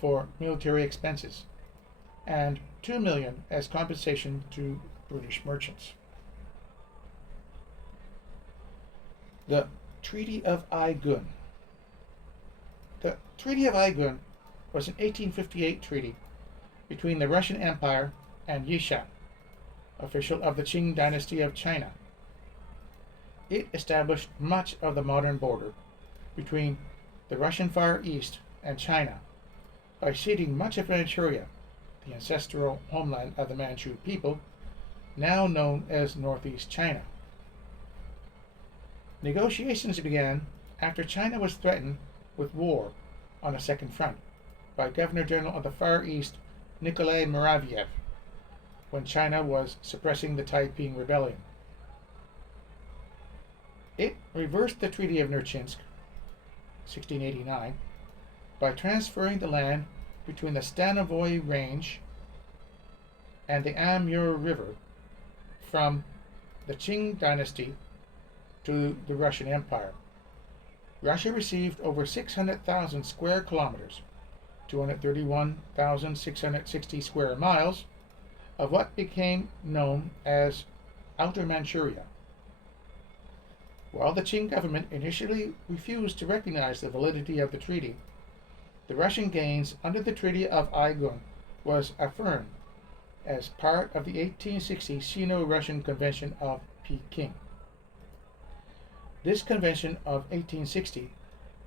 for military expenses, and 2 million as compensation to British merchants. The Treaty of Aigun. The Treaty of Aigun was an 1858 treaty between the Russian Empire and Yishan, official of the Qing Dynasty of China. It established much of the modern border between the Russian Far East and China by ceding much of Manchuria, the ancestral homeland of the Manchu people, now known as Northeast China. Negotiations began after China was threatened with war on a second front by Governor General of the Far East Nikolai Muraviev, when China was suppressing the Taiping Rebellion. It reversed the Treaty of Nerchinsk, 1689, by transferring the land between the Stanovoy Range and the Amur River from the Qing Dynasty to the Russian Empire. Russia received over 600,000 square kilometers, 231,660 square miles, of what became known as Outer Manchuria. While the Qing government initially refused to recognize the validity of the treaty, the Russian gains under the Treaty of Aigun was affirmed as part of the 1860 Sino-Russian Convention of Peking. This convention of 1860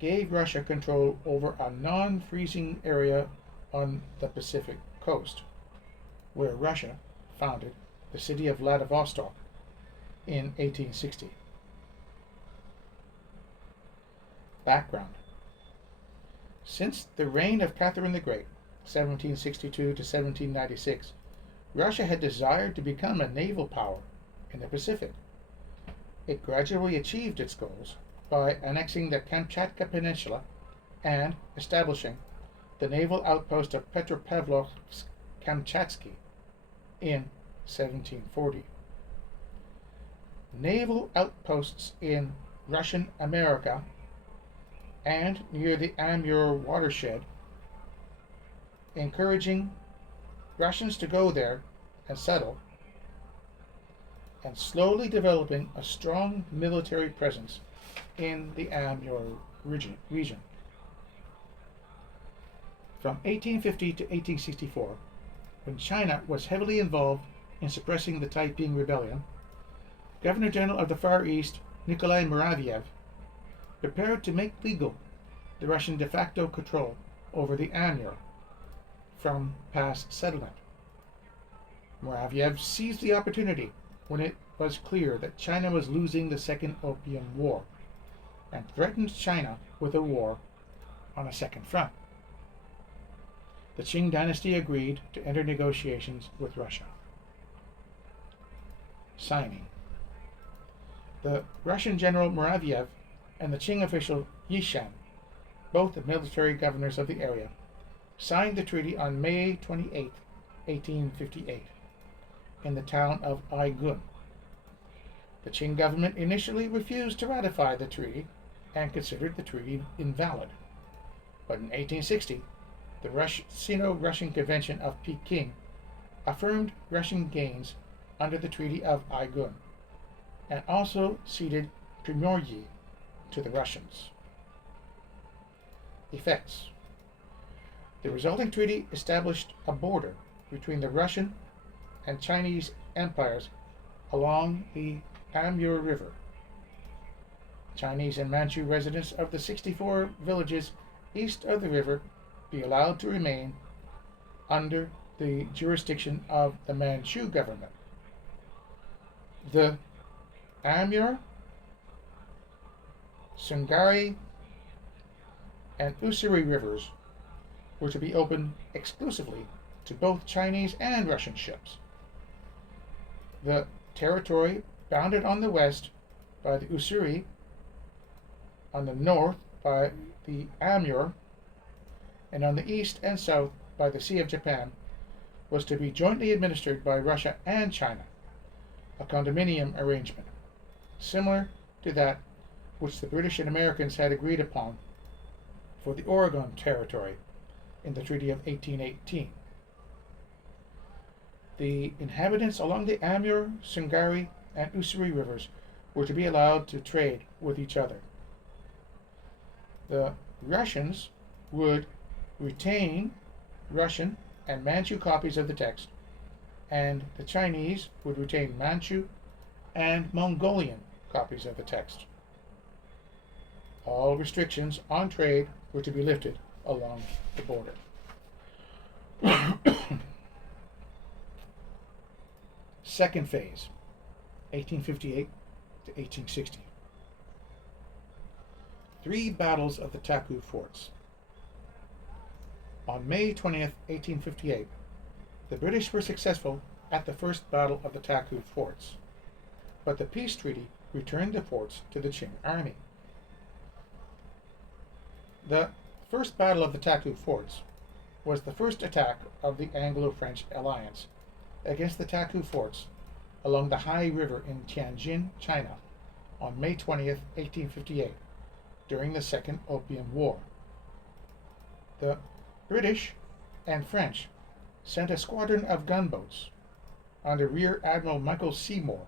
gave Russia control over a non-freezing area on the Pacific coast, where Russia founded the city of Vladivostok in 1860. Background. Since the reign of Catherine the Great, 1762 to 1796, Russia had desired to become a naval power in the Pacific. It gradually achieved its goals by annexing the Kamchatka Peninsula and establishing the naval outpost of Petropavlovsk-Kamchatsky in 1740. Naval outposts in Russian America and near the Amur watershed, encouraging Russians to go there and settle, and slowly developing a strong military presence in the Amur region. From 1850 to 1864, when China was heavily involved in suppressing the Taiping Rebellion, Governor General of the Far East, Nikolai Muraviev, prepared to make legal the Russian de facto control over the Amur from past settlement. Muraviev seized the opportunity when it was clear that China was losing the Second Opium War, and threatened China with a war on a second front. The Qing dynasty agreed to enter negotiations with Russia. Signing. The Russian General Muraviev and the Qing official Yishan, both the military governors of the area, signed the treaty on May 28, 1858, in the town of Aigun. The Qing government initially refused to ratify the treaty and considered the treaty invalid. But in 1860, the Sino-Russian Convention of Peking affirmed Russian gains under the Treaty of Aigun and also ceded Primorye to the Russians. Effects. The resulting treaty established a border between the Russian and Chinese empires along the Amur River. Chinese and Manchu residents of the 64 villages east of the river be allowed to remain under the jurisdiction of the Manchu government. The Amur, Sungari, and Ussuri rivers were to be open exclusively to both Chinese and Russian ships. The territory bounded on the west by the Ussuri, on the north by the Amur, and on the east and south by the Sea of Japan was to be jointly administered by Russia and China, a condominium arrangement, similar to that which the British and Americans had agreed upon for the Oregon Territory in the Treaty of 1818. The inhabitants along the Amur, Sungari, and Ussuri rivers were to be allowed to trade with each other. The Russians would retain Russian and Manchu copies of the text, and the Chinese would retain Manchu and Mongolian copies of the text. All restrictions on trade were to be lifted along the border. Second phase, 1858 to 1860. 3 battles of the Taku forts. On May 20th, 1858, the British were successful at the first battle of the Taku forts, but the peace treaty returned the forts to the Qing army. The first battle of the Taku forts was the first attack of the Anglo-French alliance against the Taku forts along the Hai River in Tianjin, China, on May 20th, 1858, during the Second Opium War. The British and French sent a squadron of gunboats under Rear Admiral Michael Seymour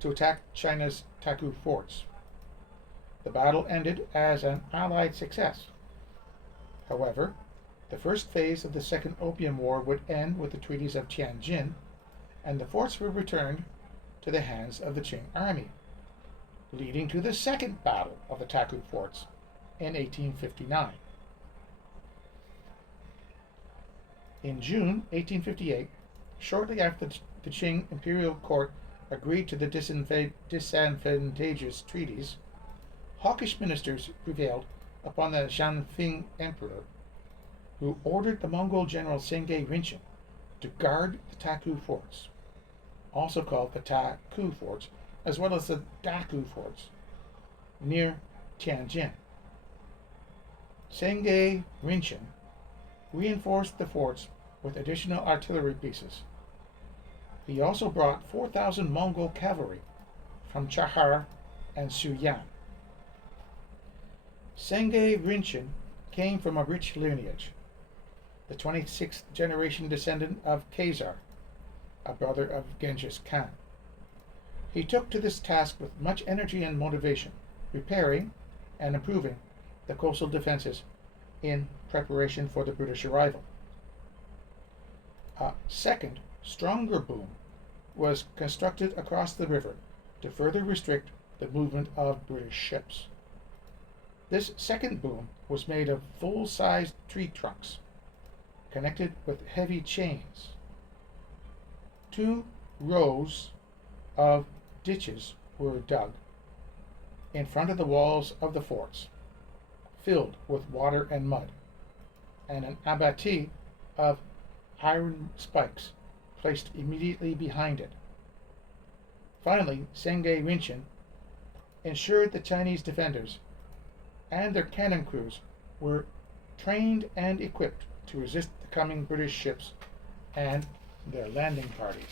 to attack China's Taku forts. The battle ended as an Allied success. However, the first phase of the Second Opium War would end with the treaties of Tianjin, and the forts were returned to the hands of the Qing army, leading to the Second Battle of the Taku forts in 1859. In June 1858, shortly after the Qing imperial court agreed to the disadvantageous treaties, hawkish ministers prevailed upon the Jianfeng emperor, who ordered the Mongol general Sengye Rinchen to guard the Taku forts, also called the Taku forts, as well as the Daku forts, near Tianjin. Sengye Rinchen reinforced the forts with additional artillery pieces. He also brought 4,000 Mongol cavalry from Chahar and Suyan. Sengye Rinchen came from a rich lineage, the 26th generation descendant of Khazar, a brother of Genghis Khan. He took to this task with much energy and motivation, repairing and improving the coastal defenses in preparation for the British arrival. A second, stronger boom was constructed across the river to further restrict the movement of British ships. This second boom was made of full-sized tree trunks, connected with heavy chains. 2 rows of ditches were dug in front of the walls of the forts, filled with water and mud, and an abatis of iron spikes placed immediately behind it. Finally, Sengye Rinchen ensured the Chinese defenders and their cannon crews were trained and equipped to resist the coming British ships and their landing parties.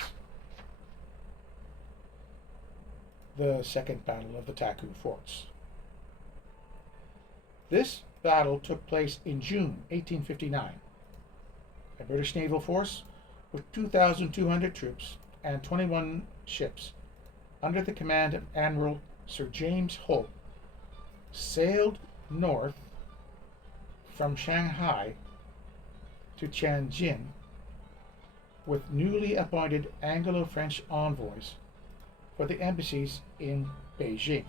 The Second Battle of the Taku Forts. This battle took place in June 1859. A British naval force with 2,200 troops and 21 ships under the command of Admiral Sir James Hope sailed north from Shanghai to Tianjin with newly appointed Anglo-French envoys for the embassies in Beijing.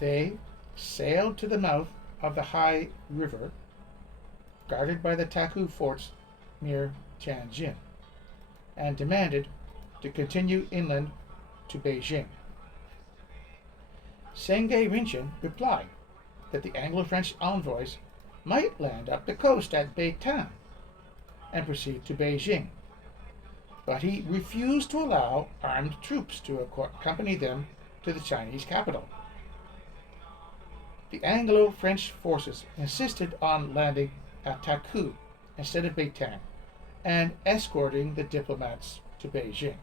They sailed to the mouth of the Hai River, guarded by the Taku forts near Tianjin, and demanded to continue inland to Beijing. Sengye Rinchen replied that the Anglo-French envoys might land up the coast at Beitan and proceed to Beijing, but he refused to allow armed troops to accompany them to the Chinese capital. The Anglo-French forces insisted on landing at Taku instead of Beitan and escorting the diplomats to Beijing.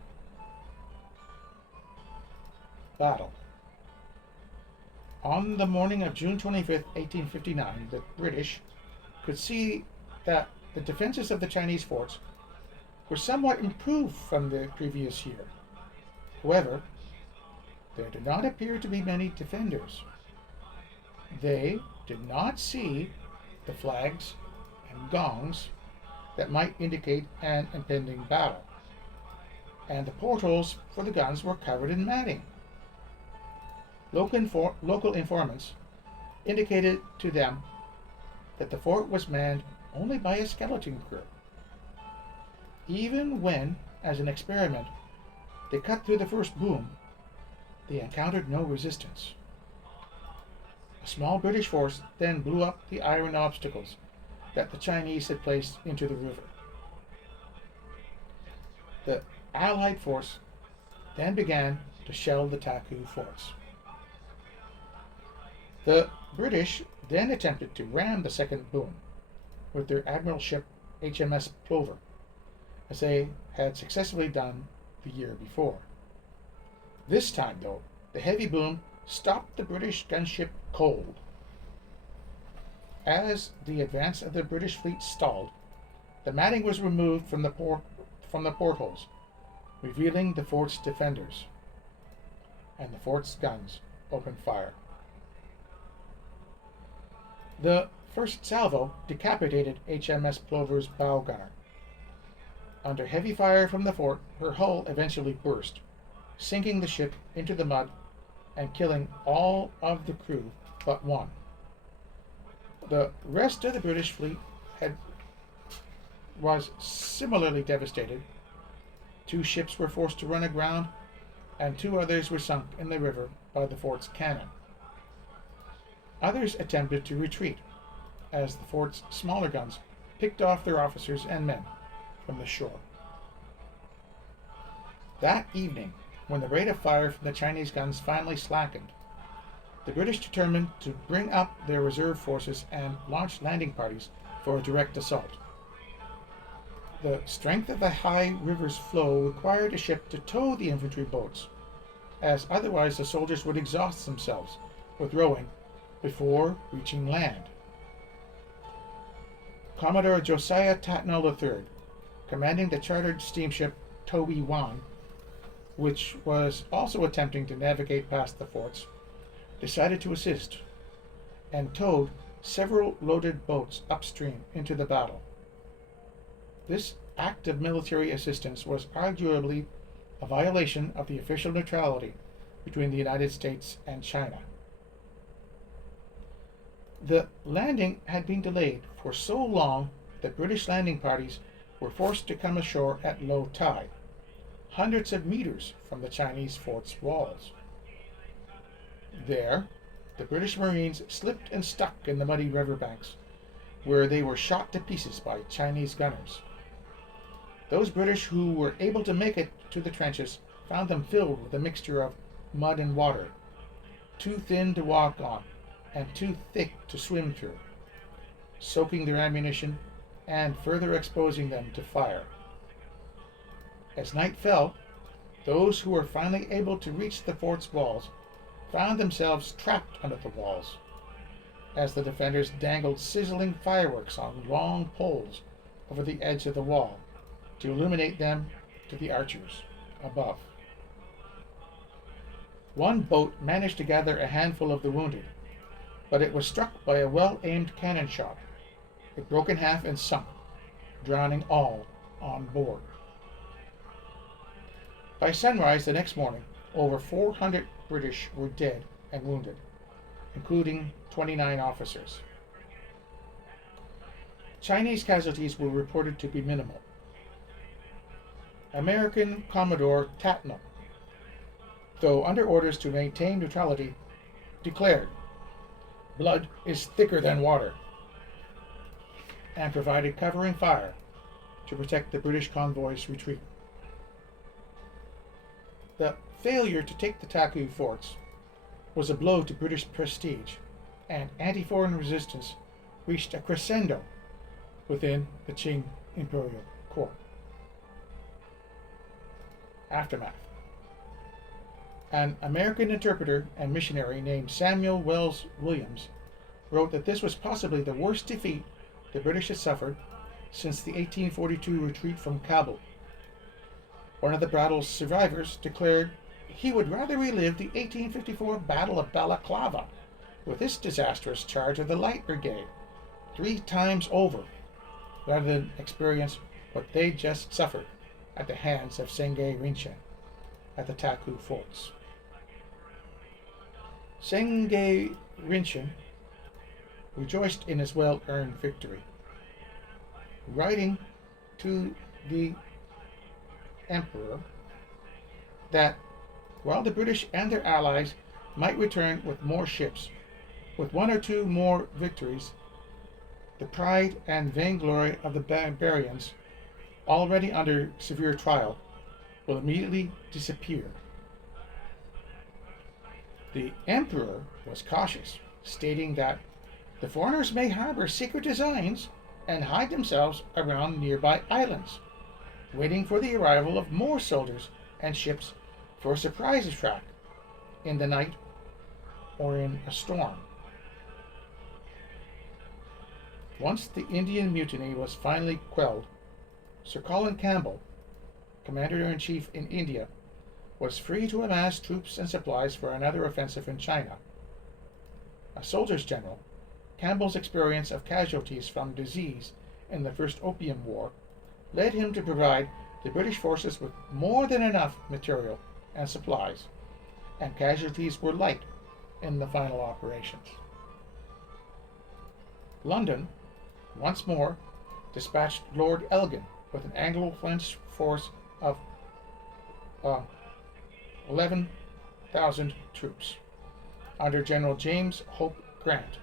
Battle. On the morning of June 25, 1859, the British could see that the defenses of the Chinese forts were somewhat improved from the previous year. However, there did not appear to be many defenders. They did not see the flags and gongs that might indicate an impending battle, and the portholes for the guns were covered in matting. Local informants indicated to them that the fort was manned only by a skeleton crew. Even when, as an experiment, they cut through the first boom, they encountered no resistance. A small British force then blew up the iron obstacles that the Chinese had placed into the river. The Allied force then began to shell the Taku forts. The British then attempted to ram the second boom with their admiral ship HMS Plover, as they had successfully done the year before. This time, though, the heavy boom stopped the British gunship cold. As the advance of the British fleet stalled, the matting was removed from the portholes, revealing the fort's defenders, and the fort's guns opened fire. The first salvo decapitated HMS Plover's bow gunner. Under heavy fire from the fort, her hull eventually burst, sinking the ship into the mud and killing all of the crew but one. The rest of the British fleet was similarly devastated. 2 ships were forced to run aground, and 2 others were sunk in the river by the fort's cannon. Others attempted to retreat, as the fort's smaller guns picked off their officers and men from the shore. That evening, when the rate of fire from the Chinese guns finally slackened, the British determined to bring up their reserve forces and launch landing parties for a direct assault. The strength of the Hai River's flow required a ship to tow the infantry boats, as otherwise the soldiers would exhaust themselves with rowing before reaching land. Commodore Josiah Tatnall III, commanding the chartered steamship Toei Wan, which was also attempting to navigate past the forts, decided to assist and towed several loaded boats upstream into the battle. This act of military assistance was arguably a violation of the official neutrality between the United States and China. The landing had been delayed for so long that British landing parties were forced to come ashore at low tide, hundreds of meters from the Chinese fort's walls. There, the British Marines slipped and stuck in the muddy riverbanks, where they were shot to pieces by Chinese gunners. Those British who were able to make it to the trenches found them filled with a mixture of mud and water, too thin to walk on and too thick to swim through. soaking their ammunition and further exposing them to fire. As night fell, those who were finally able to reach the fort's walls found themselves trapped under the walls, as the defenders dangled sizzling fireworks on long poles over the edge of the wall to illuminate them to the archers above. One boat managed to gather a handful of the wounded, but it was struck by a well-aimed cannon shot. It broke in half and sunk, drowning all on board. By sunrise the next morning, over 400 British were dead and wounded, including 29 officers. Chinese casualties were reported to be minimal. American Commodore Tatnall, though under orders to maintain neutrality, declared, "Blood is thicker than water," and provided covering fire to protect the British convoy's retreat. The failure to take the Taku forts was a blow to British prestige, and anti-foreign resistance reached a crescendo within the Qing imperial court. Aftermath. An American interpreter and missionary named Samuel Wells Williams wrote that this was possibly the worst defeat the British had suffered since the 1842 retreat from Kabul. One of the battle's survivors declared he would rather relive the 1854 Battle of Balaclava with its disastrous charge of the Light Brigade 3 times over, rather than experience what they just suffered at the hands of Sengye Rinchen at the Taku forts. Sengye Rinchen rejoiced in his well-earned victory, writing to the Emperor that while the British and their allies might return with more ships, with 1 or 2 more victories, the pride and vainglory of the barbarians, already under severe trial, will immediately disappear. The Emperor was cautious, stating that the foreigners may harbor secret designs and hide themselves around nearby islands, waiting for the arrival of more soldiers and ships for a surprise attack in the night or in a storm. Once the Indian Mutiny was finally quelled, Sir Colin Campbell, Commander-in-Chief in India, was free to amass troops and supplies for another offensive in China. A soldier's general, Campbell's experience of casualties from disease in the First Opium War led him to provide the British forces with more than enough material and supplies, and casualties were light in the final operations. London, once more, dispatched Lord Elgin with an Anglo-French force of 11,000 troops under General James Hope Grant,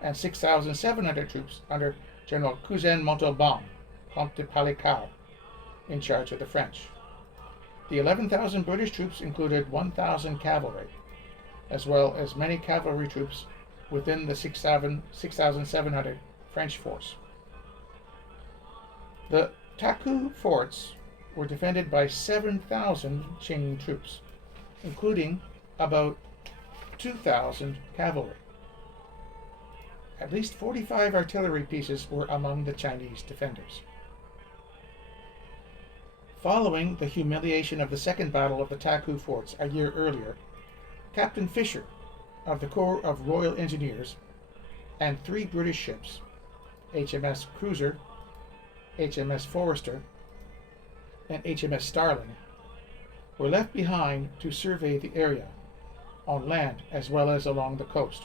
and 6,700 troops under General Cousin Montauban, Comte de Palikao, in charge of the French. The 11,000 British troops included 1,000 cavalry, as well as many cavalry troops within the 6,700 French force. The Taku forts were defended by 7,000 Qing troops, including about 2,000 cavalry. At least 45 artillery pieces were among the Chinese defenders. Following the humiliation of the Second Battle of the Taku Forts a year earlier, Captain Fisher of the Corps of Royal Engineers and 3 British ships, HMS Cruiser, HMS Forester, and HMS Starling, were left behind to survey the area, on land as well as along the coast.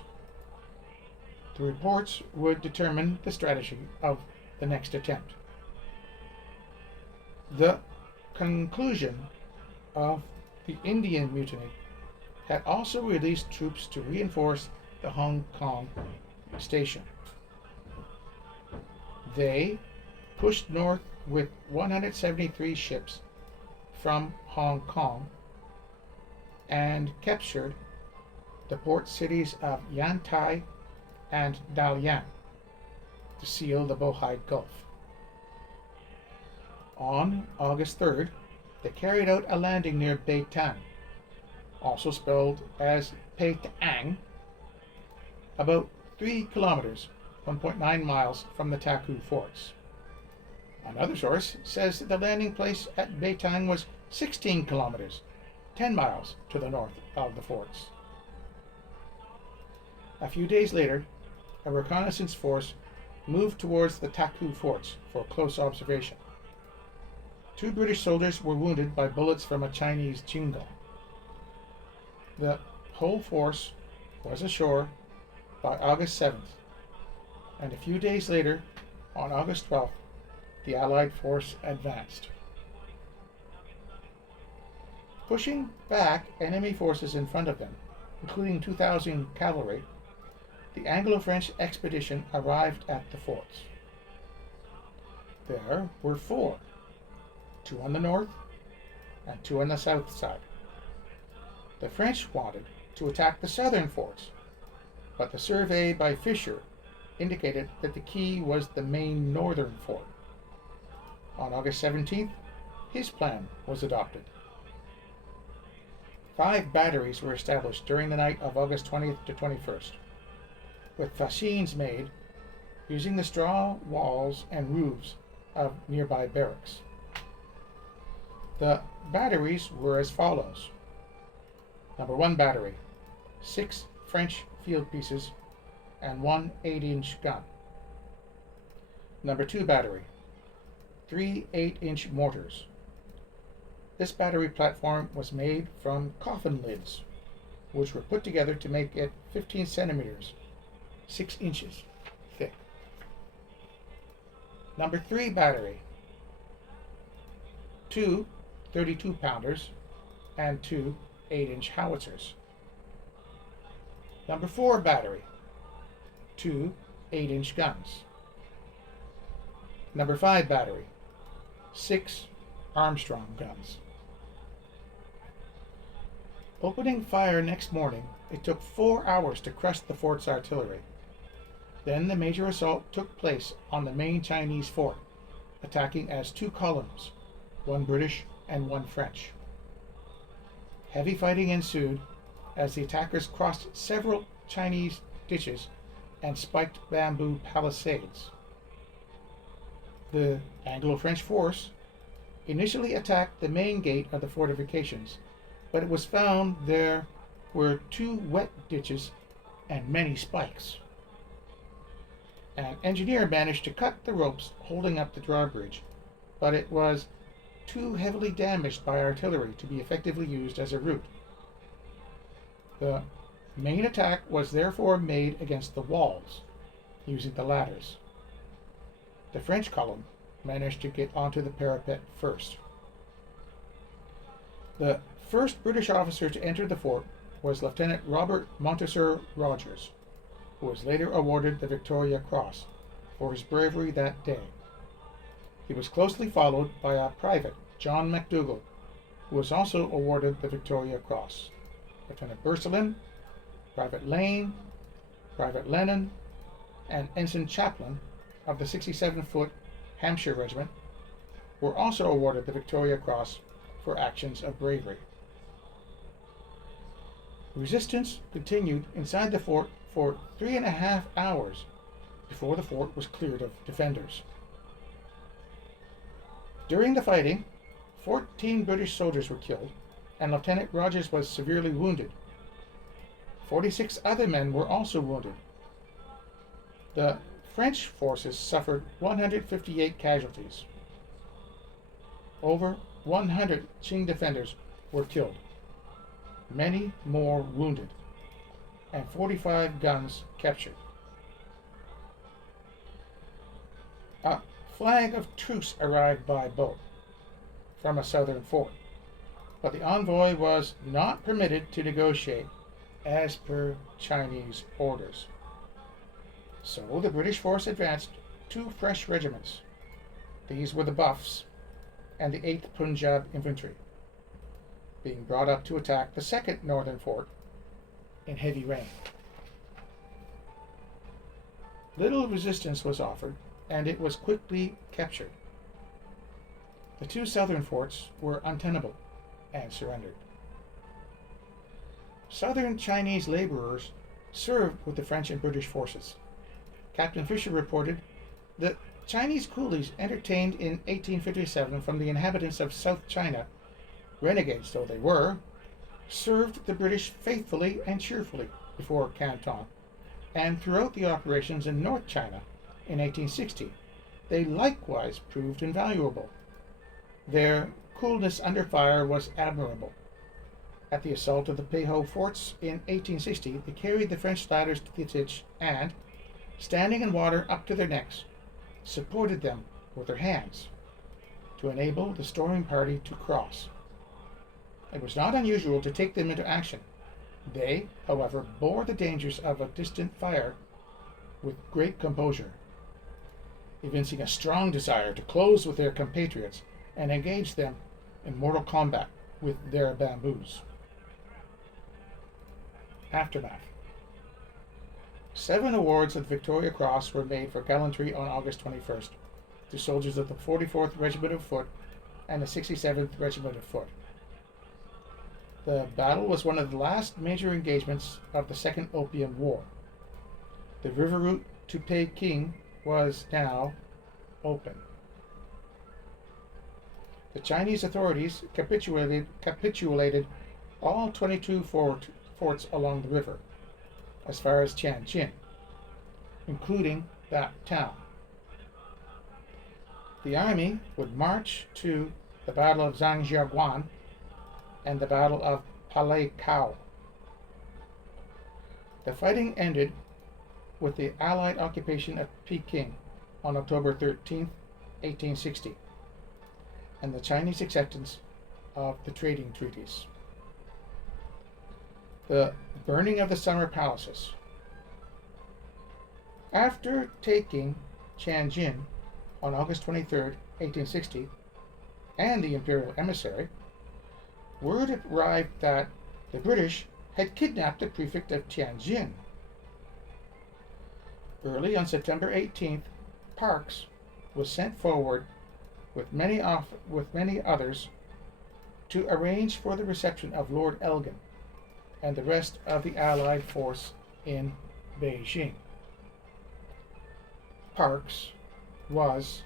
The reports would determine the strategy of the next attempt. The conclusion of the Indian Mutiny had also released troops to reinforce the Hong Kong station. They pushed north with 173 ships from Hong Kong and captured the port cities of Yantai and Dalian. to seal the Bohai Gulf. On August 3rd, they carried out a landing near Baitang, also spelled as Peitang, about 3 kilometers, 1.9 miles from the Taku forts. Another source says that the landing place at Baitang was 16 kilometers, 10 miles to the north of the forts. A few days later, a reconnaissance force moved towards the Taku forts for close observation. 2 British soldiers were wounded by bullets from a Chinese Qing gun. The whole force was ashore by August 7th, and a few days later, on August 12th, the Allied force advanced. Pushing back enemy forces in front of them, including 2,000 cavalry, the Anglo-French expedition arrived at the forts. There were 4, 2 on the north and 2 on the south side. The French wanted to attack the southern forts, but the survey by Fisher indicated that the key was the main northern fort. On August 17th, his plan was adopted. 5 batteries were established during the night of August 20th to 21st, with fascines made using the straw walls and roofs of nearby barracks. The batteries were as follows. Number 1 battery, 6 French field pieces and 1 8-inch gun. Number 2 battery, 3 8-inch mortars. This battery platform was made from coffin lids, which were put together to make it 15 centimeters, 6 inches thick. Number 3 battery, 2 32-pounders and 2 8-inch howitzers. Number 4 battery, 2 8-inch guns. Number 5 battery, 6 Armstrong guns. Opening fire next morning, it took 4 hours to crush the fort's artillery. Then the major assault took place on the main Chinese fort, attacking as 2 columns, 1 British and 1 French. Heavy fighting ensued as the attackers crossed several Chinese ditches and spiked bamboo palisades. The Anglo-French force initially attacked the main gate of the fortifications, but it was found there were 2 wet ditches and many spikes. An engineer managed to cut the ropes holding up the drawbridge, but it was too heavily damaged by artillery to be effectively used as a route. The main attack was therefore made against the walls, using the ladders. The French column managed to get onto the parapet first. The first British officer to enter the fort was Lieutenant Robert Montessor Rogers, who was later awarded the Victoria Cross for his bravery that day. He was closely followed by a private, John MacDougall, who was also awarded the Victoria Cross. Lieutenant Burselin, Private Lane, Private Lennon, and Ensign Chaplin of the 67th Hampshire Regiment were also awarded the Victoria Cross for actions of bravery. Resistance continued inside the fort for 3.5 hours before the fort was cleared of defenders. During the fighting, 14 British soldiers were killed, and Lieutenant Rogers was severely wounded. 46 other men were also wounded. The French forces suffered 158 casualties. Over 100 Qing defenders were killed, many more wounded, and 45 guns captured. A flag of truce arrived by boat from a southern fort, but the envoy was not permitted to negotiate as per Chinese orders. So the British force advanced 2 fresh regiments. These were the Buffs and the 8th Punjab Infantry, being brought up to attack the second northern fort in heavy rain. Little resistance was offered, and it was quickly captured. The two southern forts were untenable and surrendered. Southern Chinese laborers served with the French and British forces. Captain Fisher reported that Chinese coolies entertained in 1857 from the inhabitants of South China, renegades though they were, served the British faithfully and cheerfully before Canton, and throughout the operations in North China in 1860, they likewise proved invaluable. Their coolness under fire was admirable. At the assault of the Peiho forts in 1860, they carried the French ladders to the ditch and, standing in water up to their necks, supported them with their hands to enable the storming party to cross. It was not unusual to take them into action. They, however, bore the dangers of a distant fire with great composure, evincing a strong desire to close with their compatriots and engage them in mortal combat with their bamboos. Aftermath. 7 awards of the Victoria Cross were made for gallantry on August 21st to soldiers of the 44th Regiment of Foot and the 67th Regiment of Foot. The battle was one of the last major engagements of the Second Opium War. The river route to Peking was now open. The Chinese authorities capitulated all 22 forts along the river, as far as Tianjin, including that town. The army would march to the Battle of Zhangjiaguan and the Battle of Palikao. The fighting ended with the Allied occupation of Peking on October 13, 1860, and the Chinese acceptance of the trading treaties. The burning of the summer palaces. After taking Tianjin on August 23, 1860, and the imperial emissary, word arrived that the British had kidnapped the prefect of Tianjin. Early on September 18th, Parkes was sent forward with many others to arrange for the reception of Lord Elgin and the rest of the Allied force in Beijing. Parkes was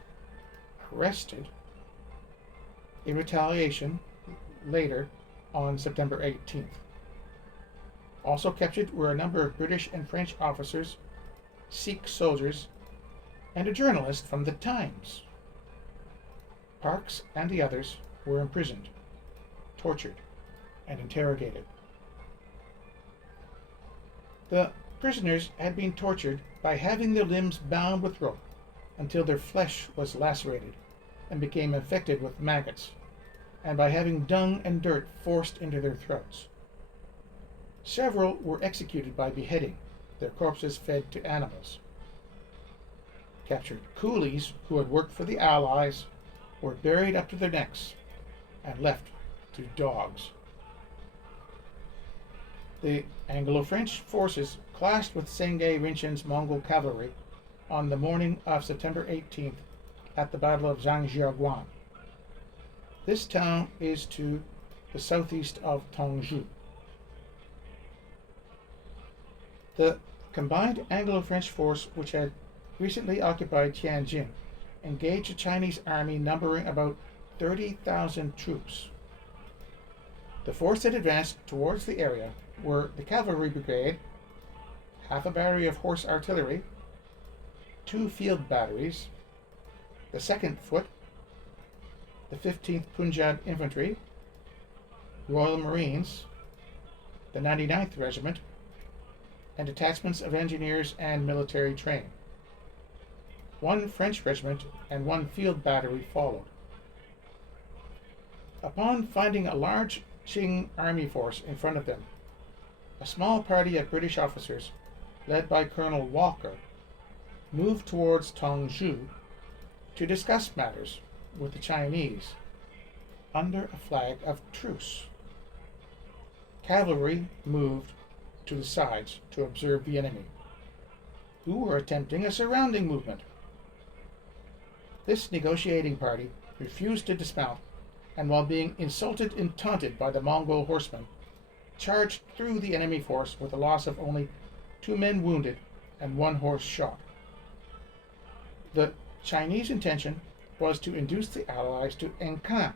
arrested in retaliation later on September 18th. Also captured were a number of British and French officers, Sikh soldiers, and a journalist from the Times. Parkes and the others were imprisoned, tortured, and interrogated. The prisoners had been tortured by having their limbs bound with rope until their flesh was lacerated and became infected with maggots, and by having dung and dirt forced into their throats. Several were executed by beheading, their corpses fed to animals. Captured coolies who had worked for the Allies were buried up to their necks and left to dogs. The Anglo-French forces clashed with Sengay Rinchen's Mongol cavalry on the morning of September 18th at the Battle of Zhangjiaguan. This town is to the southeast of Tongzhou. The combined Anglo-French force, which had recently occupied Tianjin, engaged a Chinese army numbering about 30,000 troops. The force that advanced towards the area were the cavalry brigade, half a battery of horse artillery, 2 field batteries, the 2nd Foot, the 15th Punjab Infantry, Royal Marines, the 99th Regiment, and detachments of engineers and military train. 1 French regiment and 1 field battery followed. Upon finding a large Qing army force in front of them, a small party of British officers, led by Colonel Walker, moved towards Tongzhou to discuss matters with the Chinese under a flag of truce. Cavalry moved to the sides to observe the enemy. who were attempting a surrounding movement. This negotiating party refused to dismount, and while being insulted and taunted by the Mongol horsemen, charged through the enemy force with a loss of only 2 men wounded and 1 horse shot. The Chinese intention was to induce the Allies to encamp,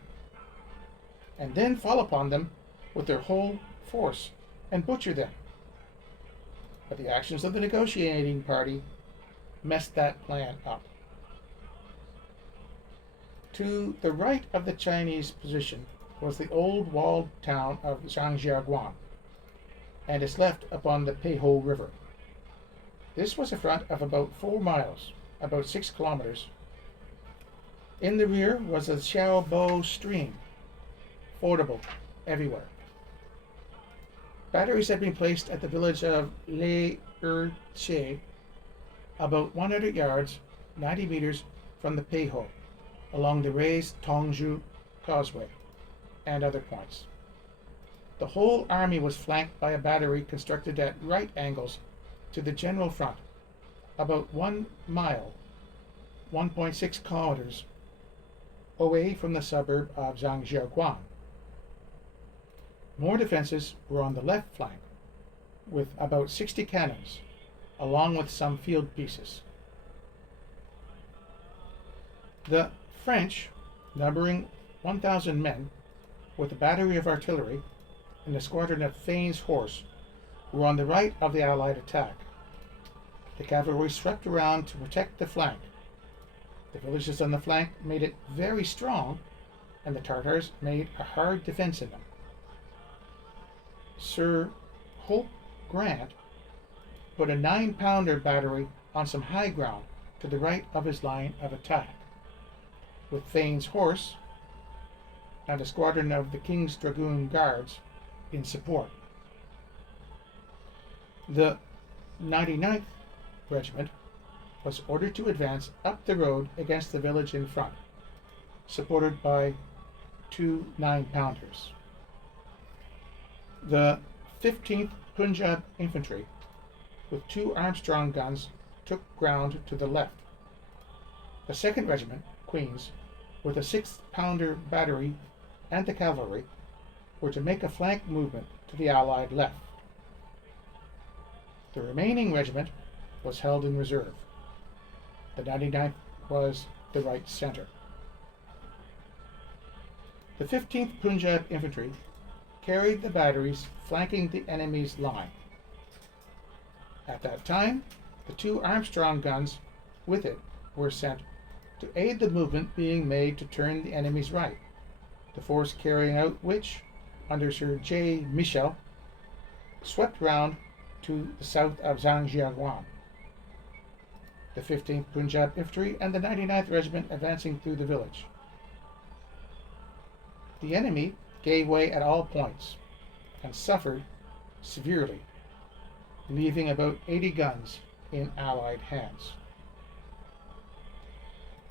and then fall upon them with their whole force and butcher them. But the actions of the negotiating party messed that plan up. To the right of the Chinese position was the old walled town of Zhangjiaguan, and its left upon the Peiho River. This was a front of about 4 miles, about 6 kilometers. In the rear was the Xiaobo stream, fordable everywhere. Batteries had been placed at the village of Le-Er-Che, about 100 yards, 90 meters from the Peiho, along the raised Tongzhou Causeway, and other points. The whole army was flanked by a battery constructed at right angles to the general front, about 1 mile, 1.6 kilometers, away from the suburb of Zhangjiaguan. More defenses were on the left flank, with about 60 cannons, along with some field pieces. The French, numbering 1,000 men, with a battery of artillery and a squadron of Fane's horse, were on the right of the Allied attack. The cavalry swept around to protect the flank. The villages on the flank made it very strong, and the Tartars made a hard defense in them. Sir Hope Grant put a 9-pounder battery on some high ground to the right of his line of attack, with Fane's horse and a squadron of the King's Dragoon Guards in support. The 99th Regiment was ordered to advance up the road against the village in front, supported by 2 9-pounders. The 15th Punjab Infantry, with 2 Armstrong guns, took ground to the left. The 2nd Regiment, Queen's, with a 6-pounder battery and the cavalry, were to make a flank movement to the Allied left. The remaining regiment was held in reserve. The 99th was the right center. The 15th Punjab Infantry carried the batteries flanking the enemy's line. At that time, the 2 Armstrong guns with it were sent to aid the movement being made to turn the enemy's right, the force carrying out which, under Sir J. Michel, swept round to the south of Zhangjiaguan. The 15th Punjab Infantry and the 99th Regiment advancing through the village. The enemy gave way at all points and suffered severely, leaving about 80 guns in Allied hands.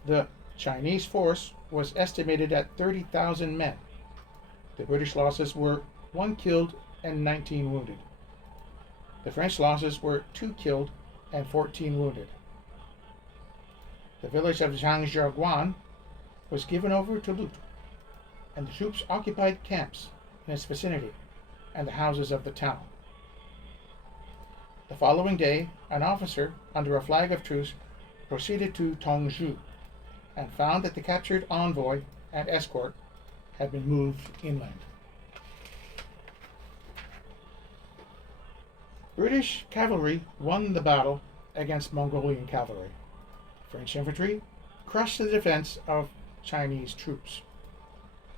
The Chinese force was estimated at 30,000 men. The British losses were 1 killed and 19 wounded. The French losses were 2 killed and 14 wounded. The village of Zhangjiaguan was given over to loot, and the troops occupied camps in its vicinity and the houses of the town. The following day, an officer, under a flag of truce, proceeded to Tongzhou and found that the captured envoy and escort had been moved inland. British cavalry won the battle against Mongolian cavalry. French infantry crushed the defense of Chinese troops,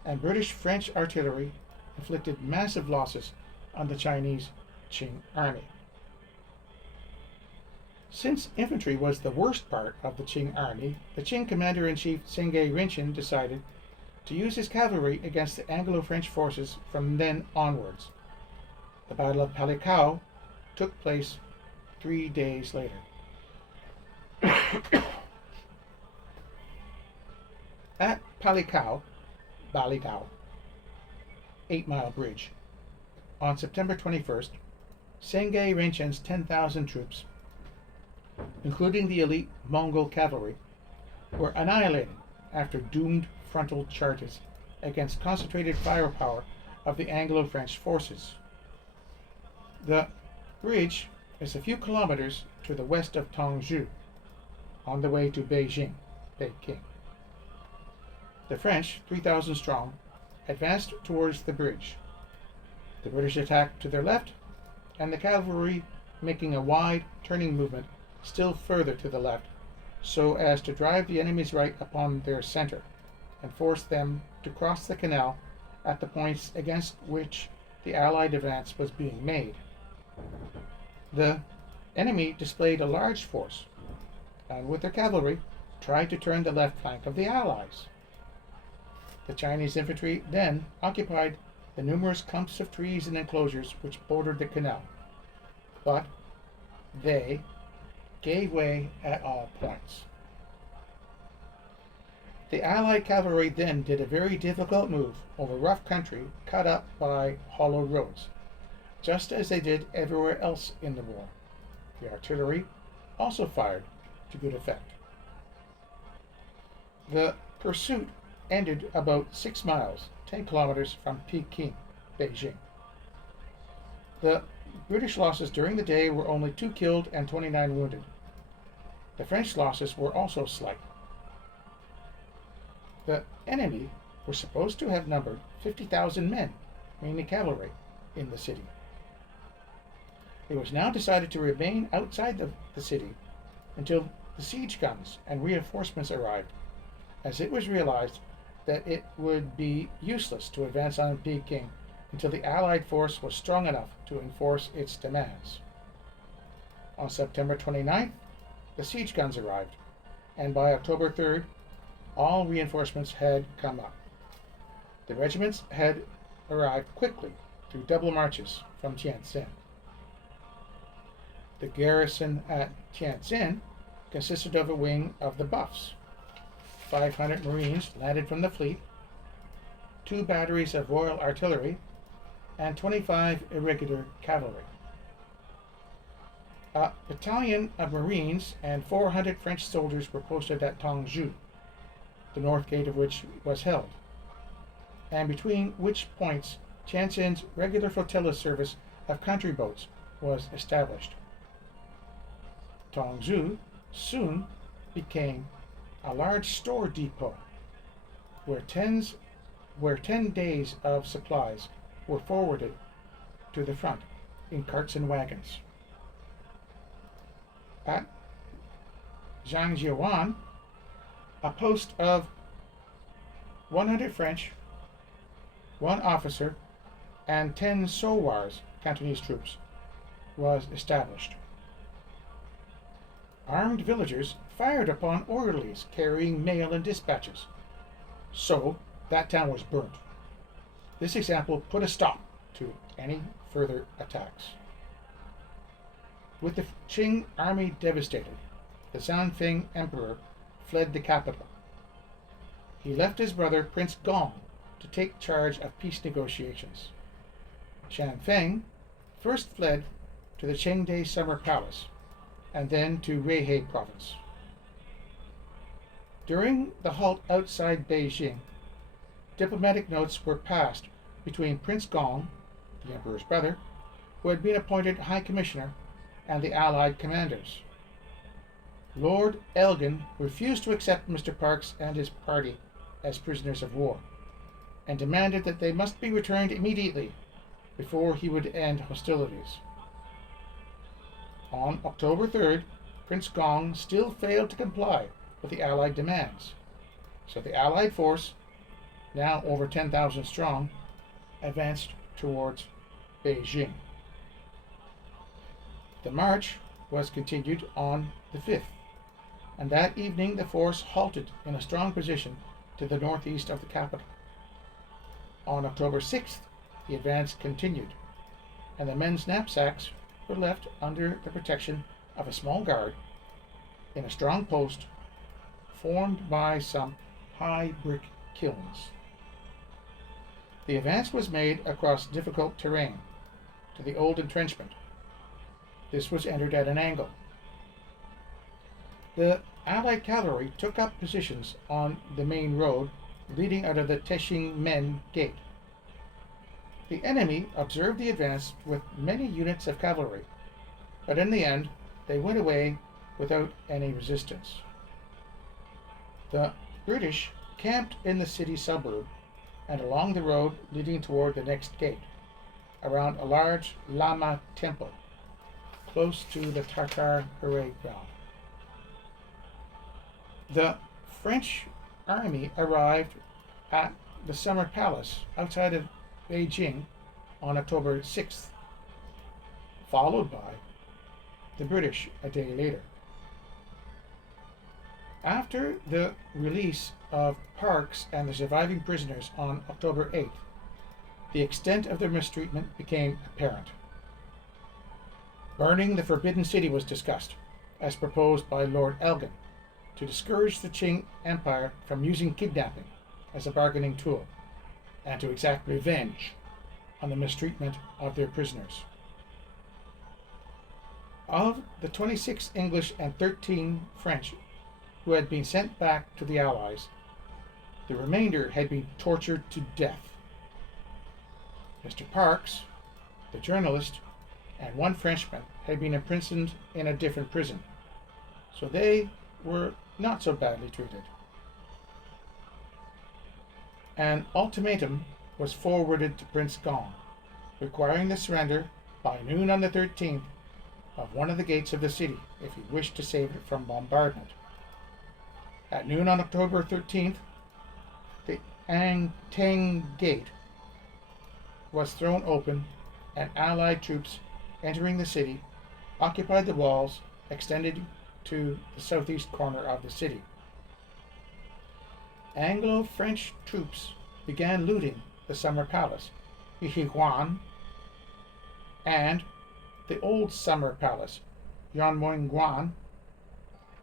and British-French artillery inflicted massive losses on the Chinese Qing army. Since infantry was the worst part of the Qing army, the Qing commander-in-chief Sengye Rinchen decided to use his cavalry against the Anglo-French forces from then onwards. The Battle of Palikao took place 3 days later. At Palikao, 8 Mile Bridge, on September 21st, Sengye Rinchen's 10,000 troops including the elite Mongol cavalry, were annihilated after doomed frontal charges against concentrated firepower of the Anglo-French forces. The bridge is a few kilometers to the west of Tongzhou, on the way to Peking. The French, 3,000 strong, advanced towards the bridge. The British attacked to their left, and the cavalry making a wide turning movement still further to the left, so as to drive the enemy's right upon their center, and force them to cross the canal at the points against which the Allied advance was being made. The enemy displayed a large force, and with their cavalry tried to turn the left flank of the Allies. The Chinese infantry then occupied the numerous clumps of trees and enclosures which bordered the canal, but they gave way at all points. The Allied cavalry then did a very difficult move over rough country cut up by hollow roads, just as they did everywhere else in the war. The artillery also fired to good effect. The pursuit ended about 6 miles, 10 kilometers from Peking, Beijing. The British losses during the day were only 2 killed and 29 wounded. The French losses were also slight. The enemy were supposed to have numbered 50,000 men, mainly cavalry, in the city. It was now decided to remain outside the city until the siege guns and reinforcements arrived, as it was realized that it would be useless to advance on Peking until the Allied force was strong enough to enforce its demands. On September 29th, the siege guns arrived, and by October 3rd, all reinforcements had come up. The regiments had arrived quickly through double marches from Tientsin. The garrison at Tientsin consisted of a wing of the Buffs. 500 Marines landed from the fleet, 2 batteries of Royal Artillery, and 25 irregular cavalry. A battalion of Marines and 400 French soldiers were posted at Tongzhou, the north gate of which was held, and between which points Tientsin's regular flotilla service of country boats was established. Tongzhou soon became a large store depot where 10 days of supplies were forwarded to the front in carts and wagons. At Zhangjiawan, a post of 100 French, 1 officer, and 10 sowars, Cantonese troops, was established. Armed villagers fired upon orderlies carrying mail and dispatches, so that town was burnt. This example put a stop to any further attacks. With the Qing army devastated, the Sanfeng Emperor fled the capital. He left his brother Prince Gong to take charge of peace negotiations. Sanfeng first fled to the Chengde Summer Palace and then to Weihai province. During the halt outside Beijing, diplomatic notes were passed between Prince Gong, the emperor's brother, who had been appointed High Commissioner, and the Allied commanders. Lord Elgin refused to accept Mr. Parkes and his party as prisoners of war, and demanded that they must be returned immediately before he would end hostilities. On October 3rd, Prince Gong still failed to comply with the Allied demands, so the Allied force, now over 10,000 strong, advanced towards Beijing. The march was continued on the 5th, and that evening the force halted in a strong position to the northeast of the capital. On October 6th, the advance continued, and the men's knapsacks were left under the protection of a small guard in a strong post formed by some high brick kilns. The advance was made across difficult terrain to the old entrenchment. This was entered at an angle. The Allied cavalry took up positions on the main road leading out of the Teshing-Men Gate. The enemy observed the advance with many units of cavalry, but in the end they went away without any resistance. The British camped in the city suburb and along the road leading toward the next gate, around a large Lama temple close to the Tartar parade ground. The French army arrived at the Summer Palace outside of Beijing on October 6th, followed by the British a day later. After the release of Parks and the surviving prisoners on October 8th, the extent of their mistreatment became apparent. Burning the Forbidden City was discussed, as proposed by Lord Elgin, to discourage the Qing Empire from using kidnapping as a bargaining tool, and to exact revenge on the mistreatment of their prisoners. Of the 26 English and 13 French who had been sent back to the Allies, the remainder had been tortured to death. Mr. Parks, the journalist, and one Frenchman had been imprisoned in a different prison, so they were not so badly treated. An ultimatum was forwarded to Prince Gong, requiring the surrender by noon on the 13th of one of the gates of the city if he wished to save it from bombardment. At noon on October 13th, the Ang Teng Gate was thrown open and Allied troops entering the city occupied the walls extended to the southeast corner of the city. Anglo-French troops began looting the Summer Palace, Yihuan, and the Old Summer Palace, Yanmonguan,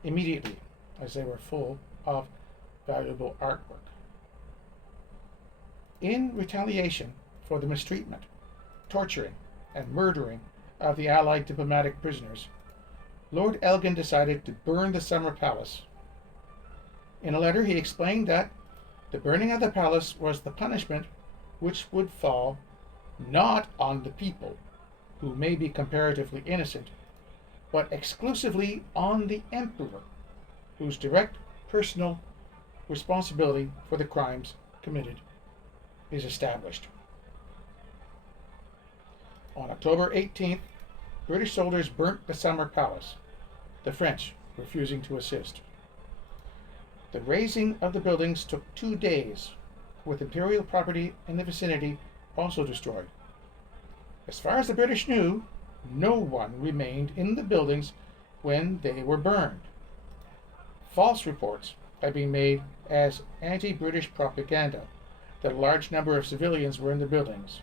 immediately, as they were full of valuable artwork. In retaliation for the mistreatment, torturing, and murdering of the Allied diplomatic prisoners, Lord Elgin decided to burn the Summer Palace. In a letter, he explained that the burning of the palace was the punishment which would fall not on the people, who may be comparatively innocent, but exclusively on the emperor, whose direct personal responsibility for the crimes committed is established. On October 18th, British soldiers burnt the Summer Palace, the French refusing to assist. The razing of the buildings took 2 days, with imperial property in the vicinity also destroyed. As far as the British knew, no one remained in the buildings when they were burned. False reports had been made as anti-British propaganda that a large number of civilians were in the buildings.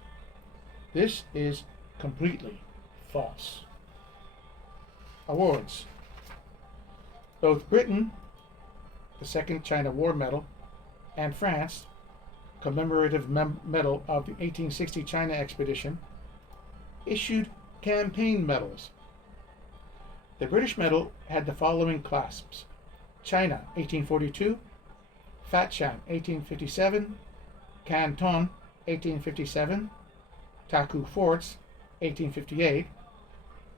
This is completely false. Awards. Both Britain, the Second China War Medal, and France, commemorative medal of the 1860 China expedition, issued campaign medals. The British medal had the following clasps: China 1842, Fatsham 1857, Canton 1857, Taku Forts 1858,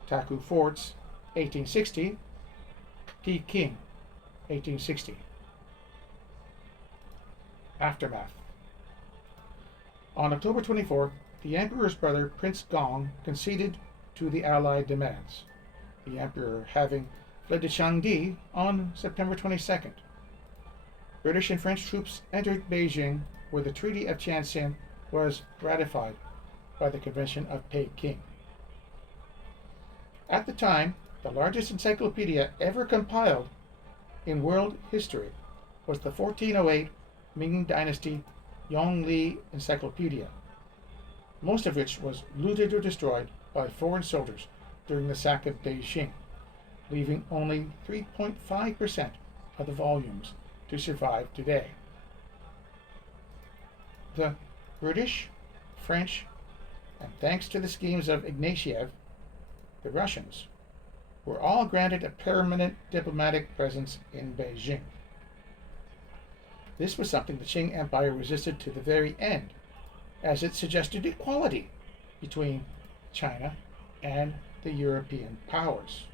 Taku Forts 1860, Peking 1860. Aftermath. On October 24th, the Emperor's brother Prince Gong conceded to the Allied demands, the Emperor having fled to Shangdi on September 22nd. British and French troops entered Beijing, where the Treaty of Tianjin was ratified by the Convention of Peking. At the time, the largest encyclopedia ever compiled in world history was the 1408 Ming Dynasty Yongle Encyclopedia, most of which was looted or destroyed by foreign soldiers during the sack of Beijing, leaving only 3.5% of the volumes to survive today. The British, French, and thanks to the schemes of Ignatieff, the Russians, were all granted a permanent diplomatic presence in Beijing. This was something the Qing Empire resisted to the very end, as it suggested equality between China and the European powers.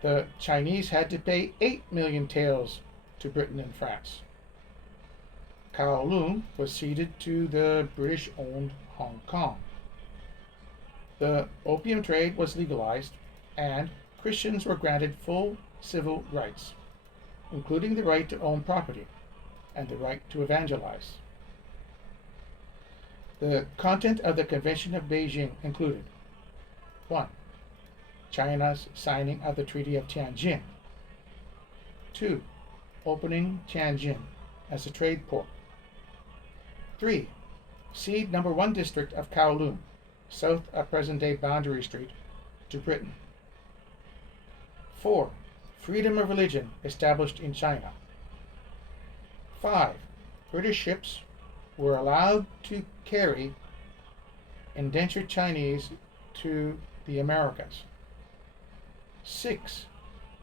The Chinese had to pay 8 million taels to Britain and France. Kowloon was ceded to the British-owned Hong Kong. The opium trade was legalized, and Christians were granted full civil rights, including the right to own property and the right to evangelize. The content of the Convention of Beijing included 1. China's signing of the Treaty of Tianjin. 2. Opening Tianjin as a trade port. 3. Cede No. 1 district of Kowloon, south of present-day Boundary Street, to Britain. 4. Freedom of religion established in China. 5. British ships were allowed to carry indentured Chinese to the Americas. 6.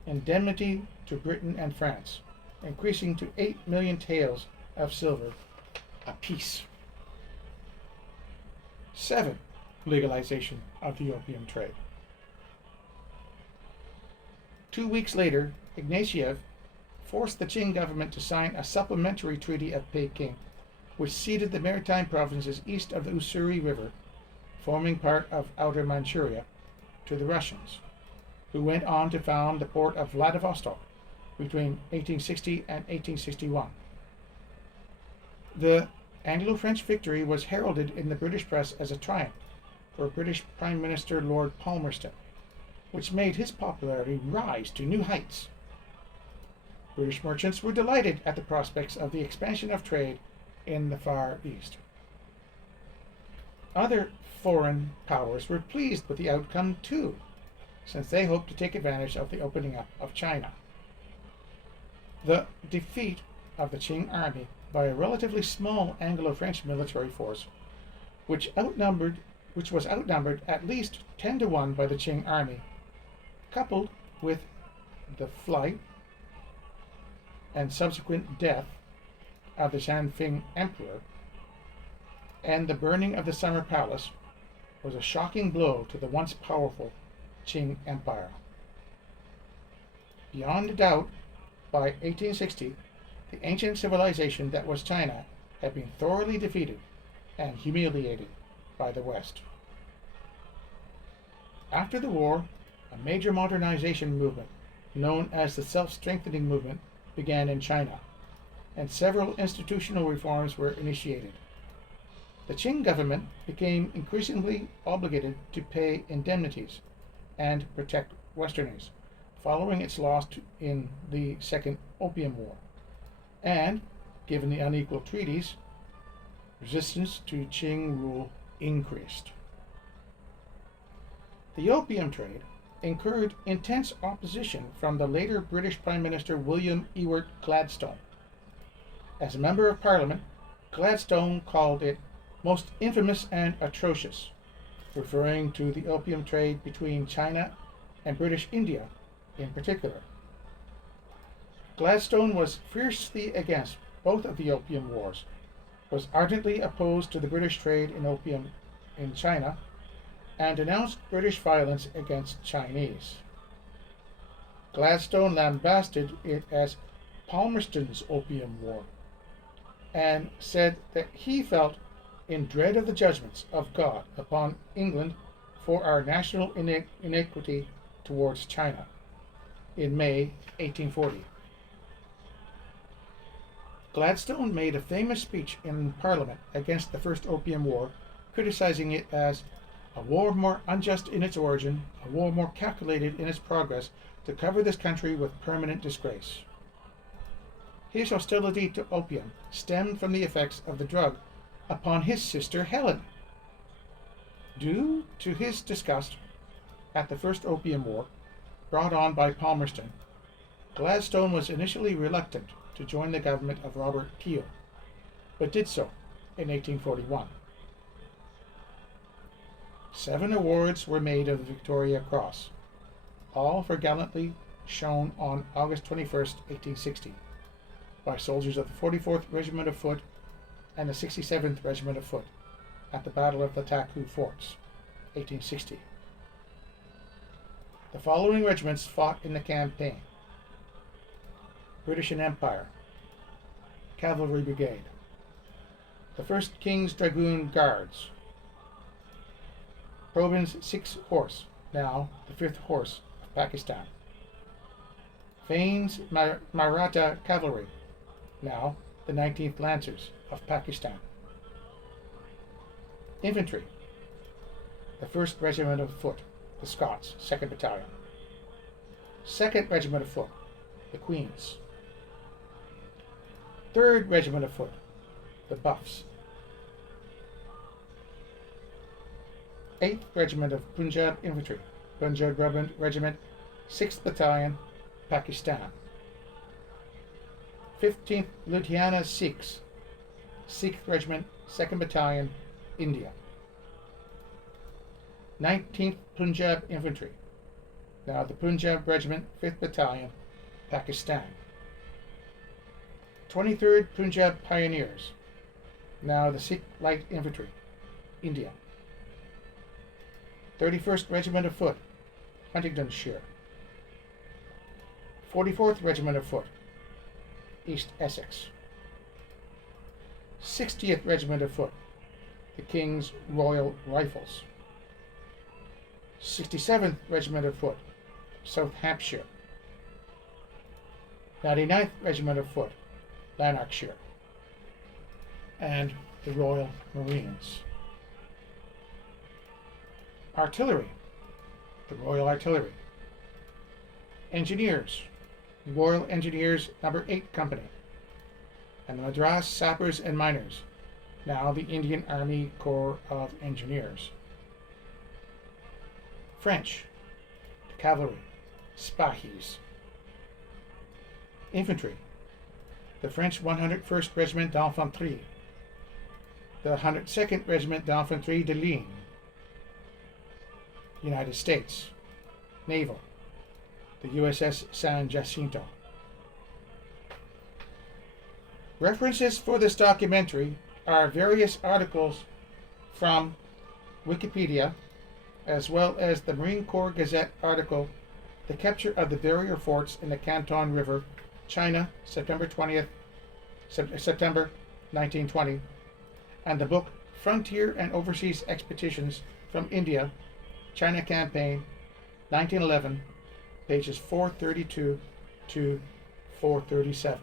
Indemnity to Britain and France, increasing to 8 million taels of silver apiece. 7. Legalization of the opium trade. 2 weeks later, Ignatieff forced the Qing government to sign a supplementary Treaty of Peking, which ceded the maritime provinces east of the Ussuri River, forming part of Outer Manchuria, to the Russians, who went on to found the port of Vladivostok between 1860 and 1861. The Anglo-French victory was heralded in the British press as a triumph for British Prime Minister Lord Palmerston, which made his popularity rise to new heights. British merchants were delighted at the prospects of the expansion of trade in the Far East. Other foreign powers were pleased with the outcome too, since they hoped to take advantage of the opening up of China. The defeat of the Qing army by a relatively small Anglo-French military force, which was outnumbered at least 10 to 1 by the Qing army, coupled with the flight and subsequent death of the Shanfeng Emperor and the burning of the Summer Palace, was a shocking blow to the once powerful Qing Empire. Beyond a doubt, by 1860, the ancient civilization that was China had been thoroughly defeated and humiliated by the West. After the war, a major modernization movement, known as the self-strengthening movement, began in China, and several institutional reforms were initiated. The Qing government became increasingly obligated to pay indemnities and protect Westerners, following its loss in the Second Opium War. And, given the unequal treaties, resistance to Qing rule increased. The opium trade incurred intense opposition from the later British Prime Minister William Ewart Gladstone. As a member of Parliament, Gladstone called it most infamous and atrocious, referring to the opium trade between China and British India in particular. Gladstone was fiercely against both of the opium wars, was ardently opposed to the British trade in opium in China, and denounced British violence against Chinese. Gladstone lambasted it as Palmerston's Opium War, and said that he felt in dread of the judgments of God upon England for our national iniquity towards China, in May 1840. Gladstone made a famous speech in Parliament against the First Opium War, criticizing it as a war more unjust in its origin, a war more calculated in its progress to cover this country with permanent disgrace. His hostility to opium stemmed from the effects of the drug upon his sister Helen. Due to his disgust at the First Opium War, brought on by Palmerston, Gladstone was initially reluctant to join the government of Robert Peel, but did so in 1841. 7 awards were made of the Victoria Cross, all for gallantly shown on August 21st, 1860, by soldiers of the 44th Regiment of Foot and the 67th Regiment of Foot at the Battle of the Taku Forts, 1860. The following regiments fought in the campaign: British and Empire Cavalry Brigade, the 1st King's Dragoon Guards, Probin's 6th Horse, now the 5th Horse of Pakistan, Fane's Maratha Cavalry, now the 19th Lancers of Pakistan. Infantry, the 1st Regiment of Foot, the Scots, 2nd Battalion, 2nd Regiment of Foot, the Queens, 3rd Regiment of Foot, the Buffs, 8th Regiment of Punjab Infantry, Punjab Regiment, 6th Battalion, Pakistan, 15th Ludhiana Sikhs, 6th Regiment, 2nd Battalion, India, 19th Punjab Infantry, now the Punjab Regiment, 5th Battalion, Pakistan, 23rd Punjab Pioneers, now the Sikh Light Infantry, India, 31st Regiment of Foot, Huntingdonshire, 44th Regiment of Foot, East Essex, 60th Regiment of Foot, the King's Royal Rifles, 67th Regiment of Foot, South Hampshire, 99th Regiment of Foot, Lanarkshire, and the Royal Marines. Artillery, the Royal Artillery. Engineers, Royal Engineers No. 8 Company, and the Madras Sappers and Miners, now the Indian Army Corps of Engineers. French, the Cavalry, Spahis. Infantry, the French 101st Regiment d'Infanterie, the 102nd Regiment d'Infanterie de Ligne. United States. Naval, the USS San Jacinto. References for this documentary are various articles from Wikipedia, as well as the Marine Corps Gazette article, The Capture of the Barrier Forts in the Canton River, China, September 1920, and the book Frontier and Overseas Expeditions from India, China Campaign, 1911, pages 432 to 437.